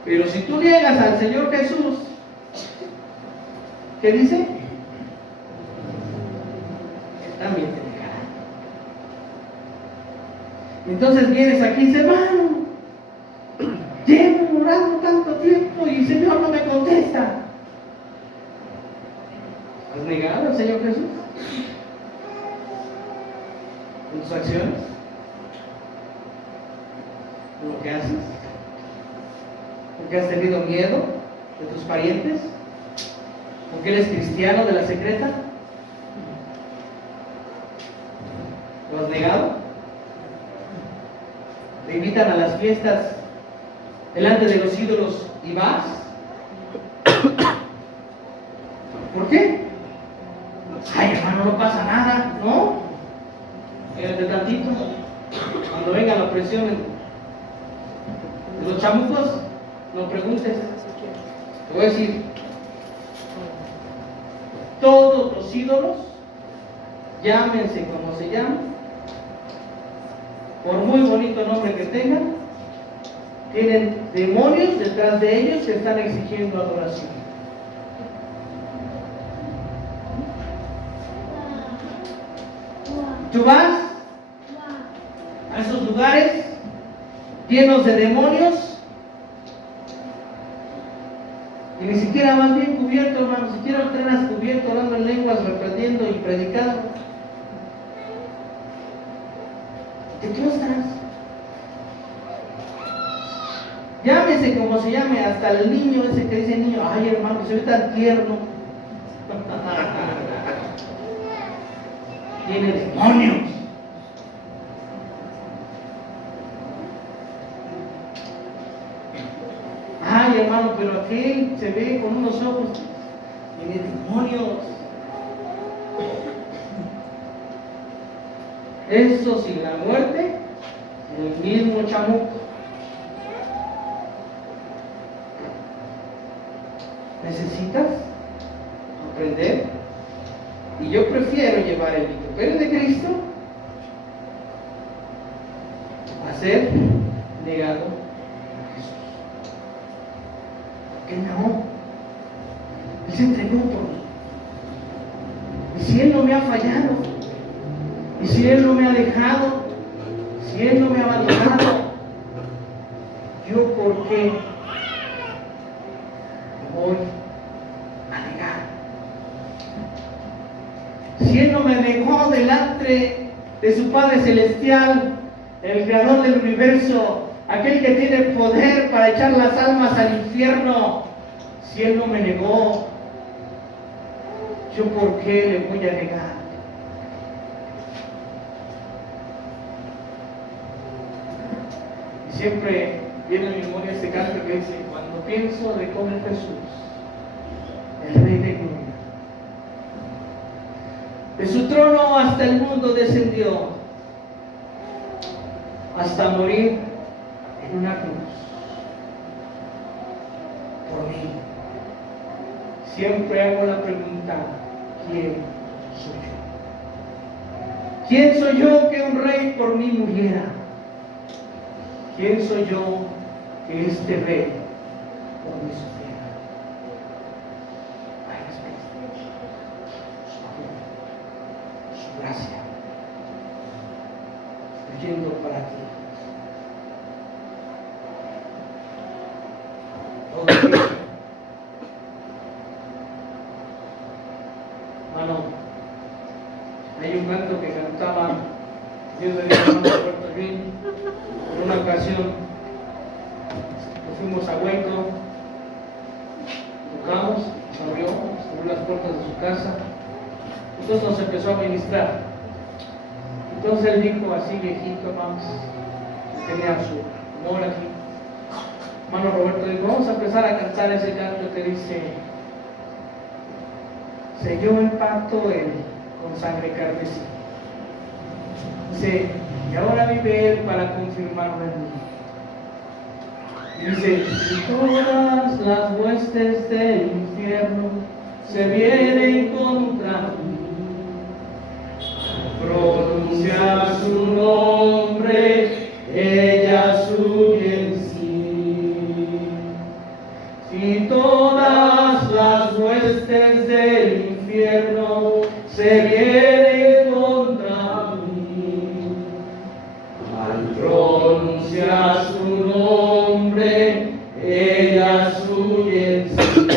Pero si tú niegas al Señor Jesús, ¿qué dice? Él también te negará. Entonces vienes aquí y dices: hermano, llevo orando tanto tiempo y el Señor no me contesta. ¿Has negado al Señor Jesús? ¿Con tus acciones? con lo que haces? ¿Porque has tenido miedo de tus parientes? ¿Porque eres cristiano de la secreta? ¿Lo has negado? ¿Te invitan a las fiestas delante de los ídolos y vas? ¿Por qué? Ay, hermano, no pasa nada, ¿no? Espérate tantito. Cuando venga la presión de los chamucos, no preguntes. Te voy a decir, todos los ídolos, llámense como se llamen, por muy bonito nombre que tengan, tienen demonios detrás de ellos que están exigiendo adoración. Tú vas a esos lugares llenos de demonios y ni siquiera vas bien cubierto, hermano, ni siquiera entrenas cubierto, hablando en lenguas, reprendiendo y predicando. Te claustras. Llámese como se llame, hasta el niño ese que dice niño, ay hermano, se ve tan tierno. Tiene demonios. Ay hermano, pero aquel se ve con unos ojos, tiene demonios. Eso sin la muerte, el mismo chamuco. Necesitas aprender, y yo prefiero llevar el vituperio de Cristo a ser negado a Jesús. Porque Él me amó, Él se entregó por mí. Y si Él no me ha fallado, y si Él no me ha dejado, si Él no me ha abandonado, ¿yo por qué me voy a negar? Si Él no me dejó delante de su Padre Celestial, el Creador del universo, aquel que tiene poder para echar las almas al infierno, si Él no me negó, ¿yo por qué le voy a negar? Y siempre viene a mi memoria este canto que dice, cuando pienso de cómo Jesús, el Rey de Gloria, de su trono hasta el mundo descendió, hasta morir en una cruz por mí. Siempre hago la pregunta, ¿quién soy yo? ¿Quién soy yo que un rey por mí muriera? ¿Quién soy yo que este rey por mí sufriera? Ay, su amor, su gracia, estoy yendo para ti. Todo bien. Hermano, hay un canto que cantaba Dios de Dios, hermano Roberto Green. En una ocasión nos fuimos a Hueco, tocamos, nos abrió las puertas de su casa, entonces nos empezó a ministrar. Entonces él dijo así, viejito, hermanos, tenía su humor aquí. Hermano Roberto dijo, vamos a empezar a cantar ese canto que dice, selló el pacto él con sangre carmesí. Dice, y ahora vive él para confirmarlo en mí. Y dice, si todas las huestes del infierno se vienen contra mí, pronuncia su nombre, ellas huyen sí. Si todas las huestes del infierno se vienen contra mí, al pronunciar su nombre, ellas huyen sí.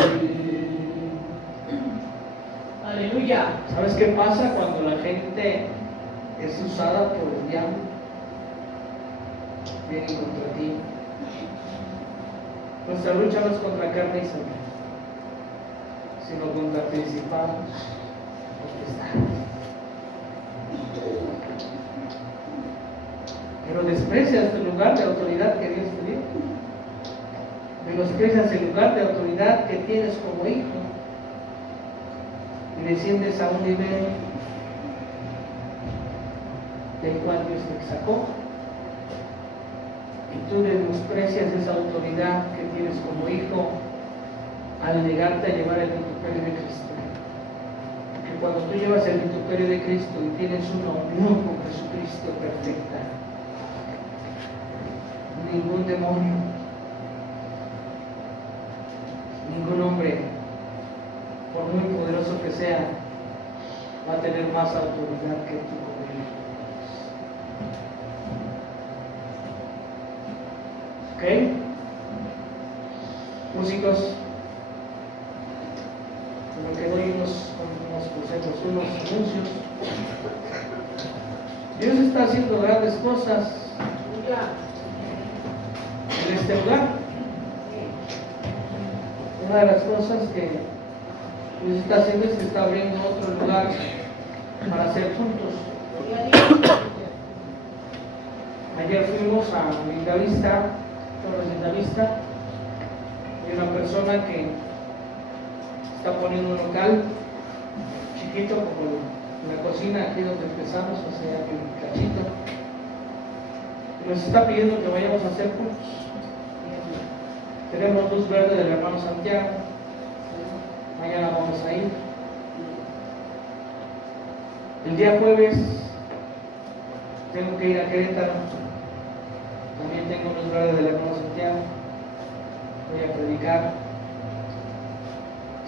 Aleluya. ¿Sabes qué pasa cuando la gente es usada por el diablo? vienen contra ti. Nuestra lucha no es contra carne y sangre, sino contra principados, potestades. Pero desprecias el lugar de autoridad que Dios te dio. Menosprecias el lugar de autoridad que tienes como hijo. Y desciendes a un nivel del cual Dios te sacó. Y tú menosprecias esa autoridad que tienes como hijo al negarte a llevar el vituperio de Cristo. Porque cuando tú llevas el vituperio de Cristo y tienes una unión con Jesucristo perfecta, ningún demonio, ningún hombre, por muy poderoso que sea, va a tener más autoridad que tú como hijo. ¿Ok? Músicos, como que doy unos consejos, unos anuncios. Dios está haciendo grandes cosas en este lugar. Una de las cosas que Dios está haciendo es que está abriendo otro lugar para hacer juntos. Ayer fuimos a Lindavista, Torres Lindavista, y una persona que está poniendo un local chiquito como la cocina aquí donde empezamos hace un cachito, y nos está pidiendo que vayamos a hacer juntos. Tenemos luz verde del hermano Santiago, mañana vamos a ir. El día jueves tengo que ir a Querétaro, también tengo luz verde del hermano Santiago, voy a predicar.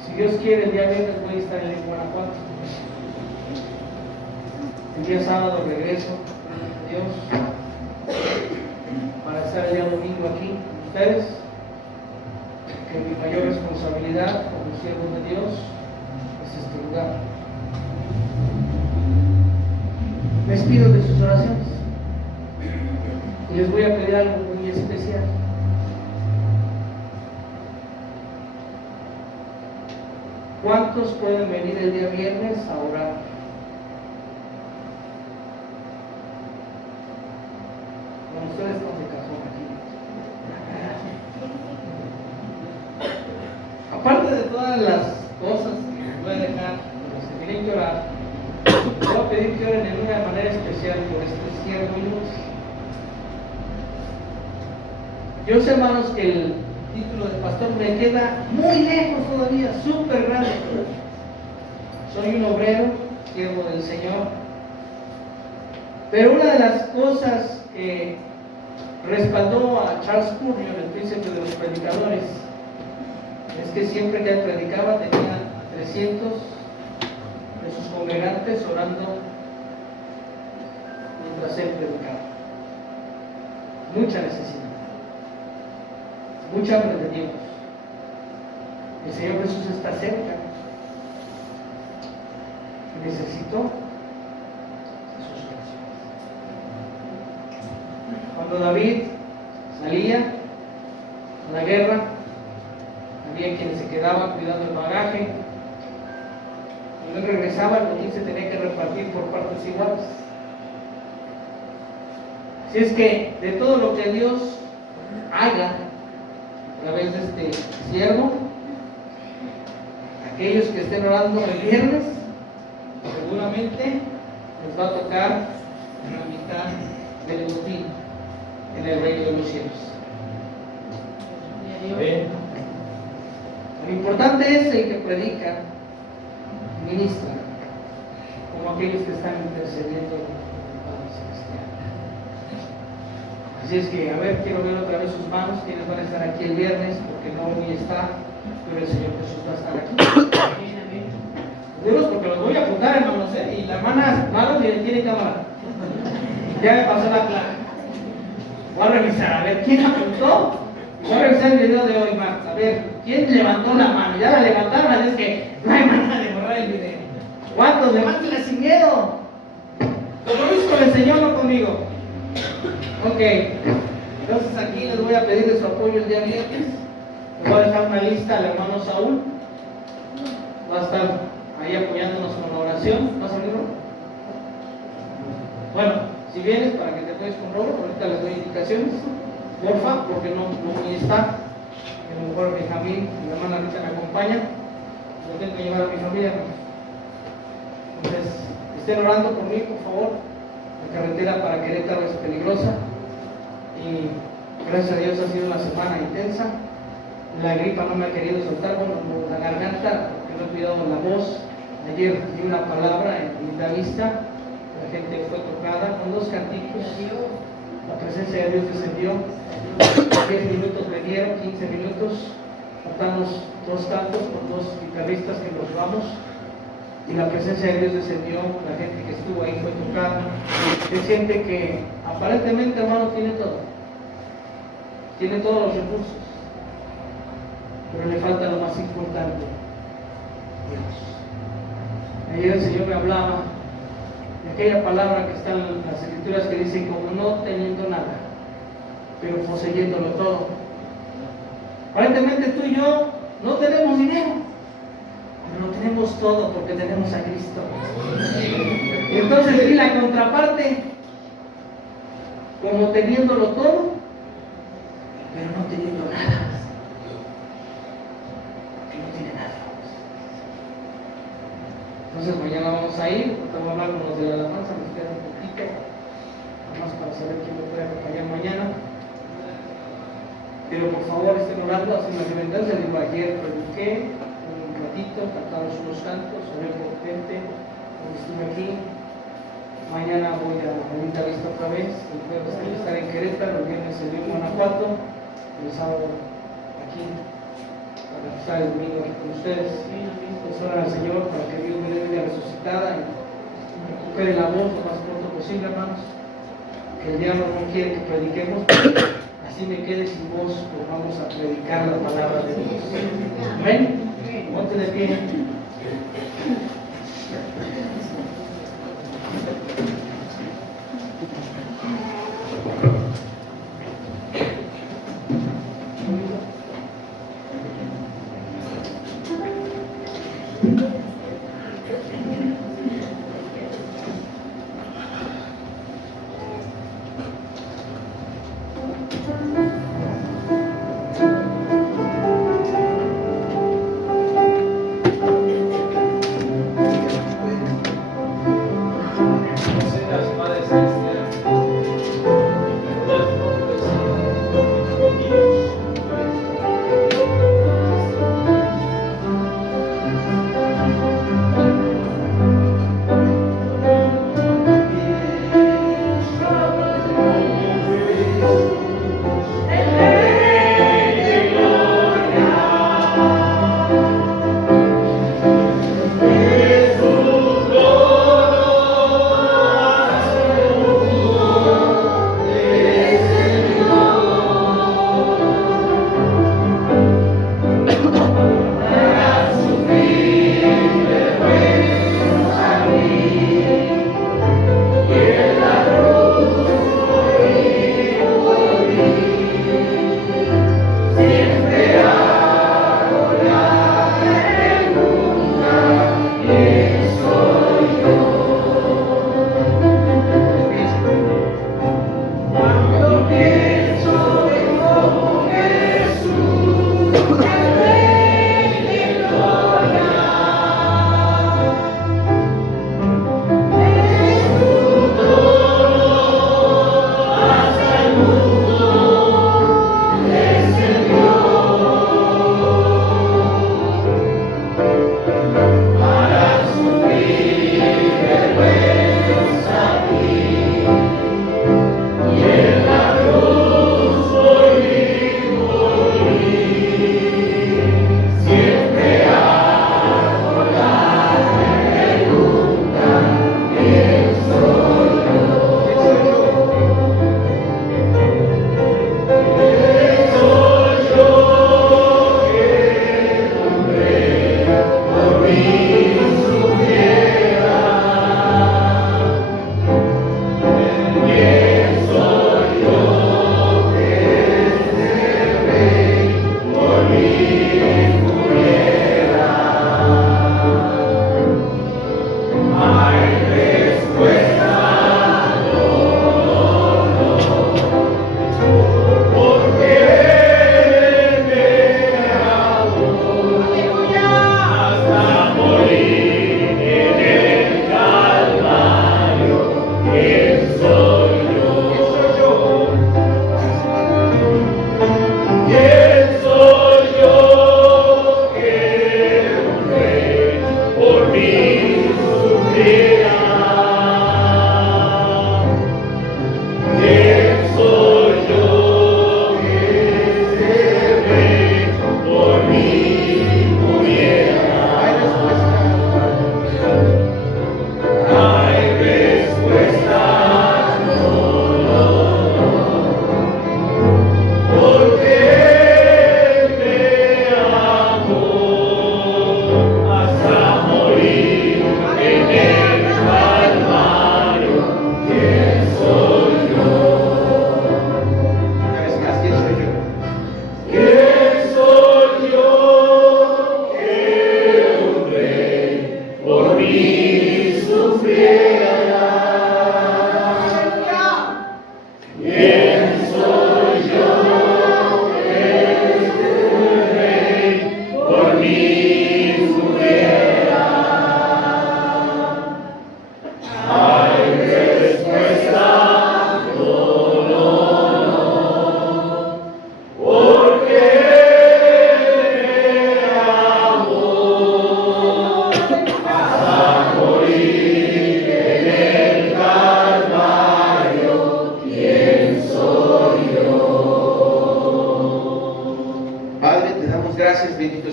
Si Dios quiere, el día viernes voy a estar en Guanajuato. El día sábado regreso, Dios, para estar el día domingo aquí con ustedes. Que mi mayor responsabilidad como siervo de Dios es este lugar. Les pido de sus oraciones y les voy a pedir algo muy especial. ¿Cuántos pueden venir el día viernes a orar? Bueno, ustedes están de cajón aquí. Aparte de todas las cosas que voy a dejar, por las que tienen que orar, voy a pedir que oren en una manera especial por este siervo y luz. Yo sé, hermanos, que el título de pastor me queda muy lejos todavía, súper grande. Soy un obrero, siervo del Señor. Pero una de las cosas que respaldó a Charles Spurgeon, el príncipe de los predicadores, es que siempre que él predicaba tenía a 300 de sus congregantes orando mientras él predicaba. Mucha necesidad, mucha hambre de Dios. El Señor Jesús está cerca y necesitó sus oraciones. Cuando David salía a la guerra, había quienes se quedaban cuidando el bagaje y no regresaban, el botín se tenía que repartir por partes iguales. Así es que de todo lo que Dios haga a través de este siervo, aquellos que estén orando el viernes seguramente les va a tocar la mitad del botín en el reino de los cielos. Amén. Lo importante es el que predica, ministra, como aquellos que están intercediendo con el Padre Celestial. Así es que, a ver, quiero ver otra vez sus manos, quienes van a estar aquí el viernes, porque no voy a estar, pero el Señor Jesús va a estar aquí. Dios, porque los voy a apuntar, hermanos, y la hermana Maro tiene cámara. Ya me pasó la placa. Voy a revisar, a ver, ¿quién apuntó? Voy a revisar el video de hoy, Marta. A ver, ¿quién levantó la mano? Ya la levantaron, así es que no hay manera de borrar el video. ¿Cuántos? Levántenla sin miedo. Compromiso con el Señor, no conmigo. Ok. Entonces aquí les voy a pedir de su apoyo el día viernes. Les voy a dejar una lista al hermano Saúl. Va a estar ahí apoyándonos con la oración. ¿Vas a abrirlo? Bueno, si vienes para que te apoyes con Robert, ahorita les doy indicaciones. Porfa, porque no voy a estar. A lo mejor Benjamín y mi hermana Rita me acompañan. Yo tengo que llevar a mi familia. Entonces, estén orando por mí, por favor. La carretera para Querétaro es peligrosa. Y gracias a Dios ha sido una semana intensa. La gripa no me ha querido soltar, bueno, la garganta, porque no he cuidado la voz. Ayer di una palabra en Linda Vista, la gente fue tocada con 2 canticos. La presencia de Dios descendió. 10 minutos me dieron, 15 minutos. Cantamos 2 cantos con 2 guitarristas que los llevamos. Y la presencia de Dios descendió. La gente que estuvo ahí fue tocada. Se siente que aparentemente, hermano, tiene todo. Tiene todos los recursos. Pero le falta lo más importante: Dios. Ayer el Señor me hablaba de aquella palabra que está en las Escrituras que dice: como no teniendo nada, pero poseyéndolo todo. Aparentemente tú y yo no tenemos dinero, pero lo tenemos todo porque tenemos a Cristo. Y entonces le di la contraparte: como teniéndolo todo, pero no teniendo nada. Entonces mañana vamos a ir, vamos a hablar con los de la alabanza, nos queda un poquito, nada más para saber quién me puede acompañar mañana. Pero por favor estén orando, hacen la reventanza. Digo, ayer prediqué un ratito, cantamos unos cantos, oré por gente, estuve aquí. Mañana voy a Linda Vista otra vez, el jueves voy a estar en Querétaro, el viernes en Guanajuato, el sábado aquí, para estar el domingo aquí con ustedes. Orar al Señor para que Dios me dé vida resucitada y recupere la voz lo más pronto posible, hermanos. Que el diablo no quiere que prediquemos, así me quede sin voz, pues vamos a predicar la palabra de Dios. Amén. Ponte de pie.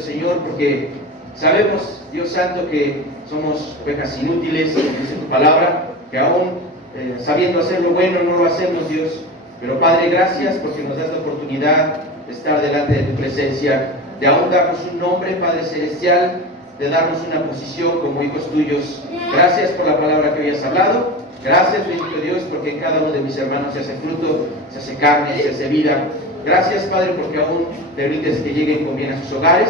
Señor, porque sabemos, Dios Santo, que somos ovejas inútiles, dice tu palabra, que aún sabiendo hacer lo bueno no lo hacemos, Dios. Pero Padre, gracias porque nos das la oportunidad de estar delante de tu presencia, de aún darnos un nombre, Padre Celestial, de darnos una posición como hijos tuyos. Gracias por la palabra que hoy has hablado. Gracias, bendito Dios, porque en cada uno de mis hermanos se hace fruto, se hace carne, se hace vida. Gracias, Padre, porque aún permites que lleguen con bien a sus hogares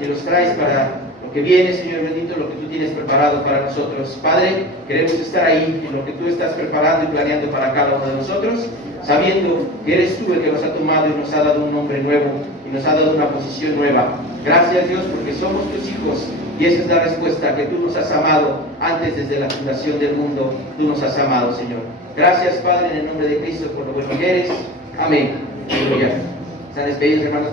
y los traes para lo que viene, Señor bendito, lo que tú tienes preparado para nosotros. Padre, queremos estar ahí en lo que tú estás preparando y planeando para cada uno de nosotros, sabiendo que eres tú el que nos ha tomado y nos ha dado un nombre nuevo y nos ha dado una posición nueva. Gracias, Dios, porque somos tus hijos y esa es la respuesta, que tú nos has amado antes, desde la fundación del mundo. Tú nos has amado, Señor. Gracias, Padre, en el nombre de Cristo, por lo bueno que eres. Amén. Aleluya. ¿Están despedidos, hermanos?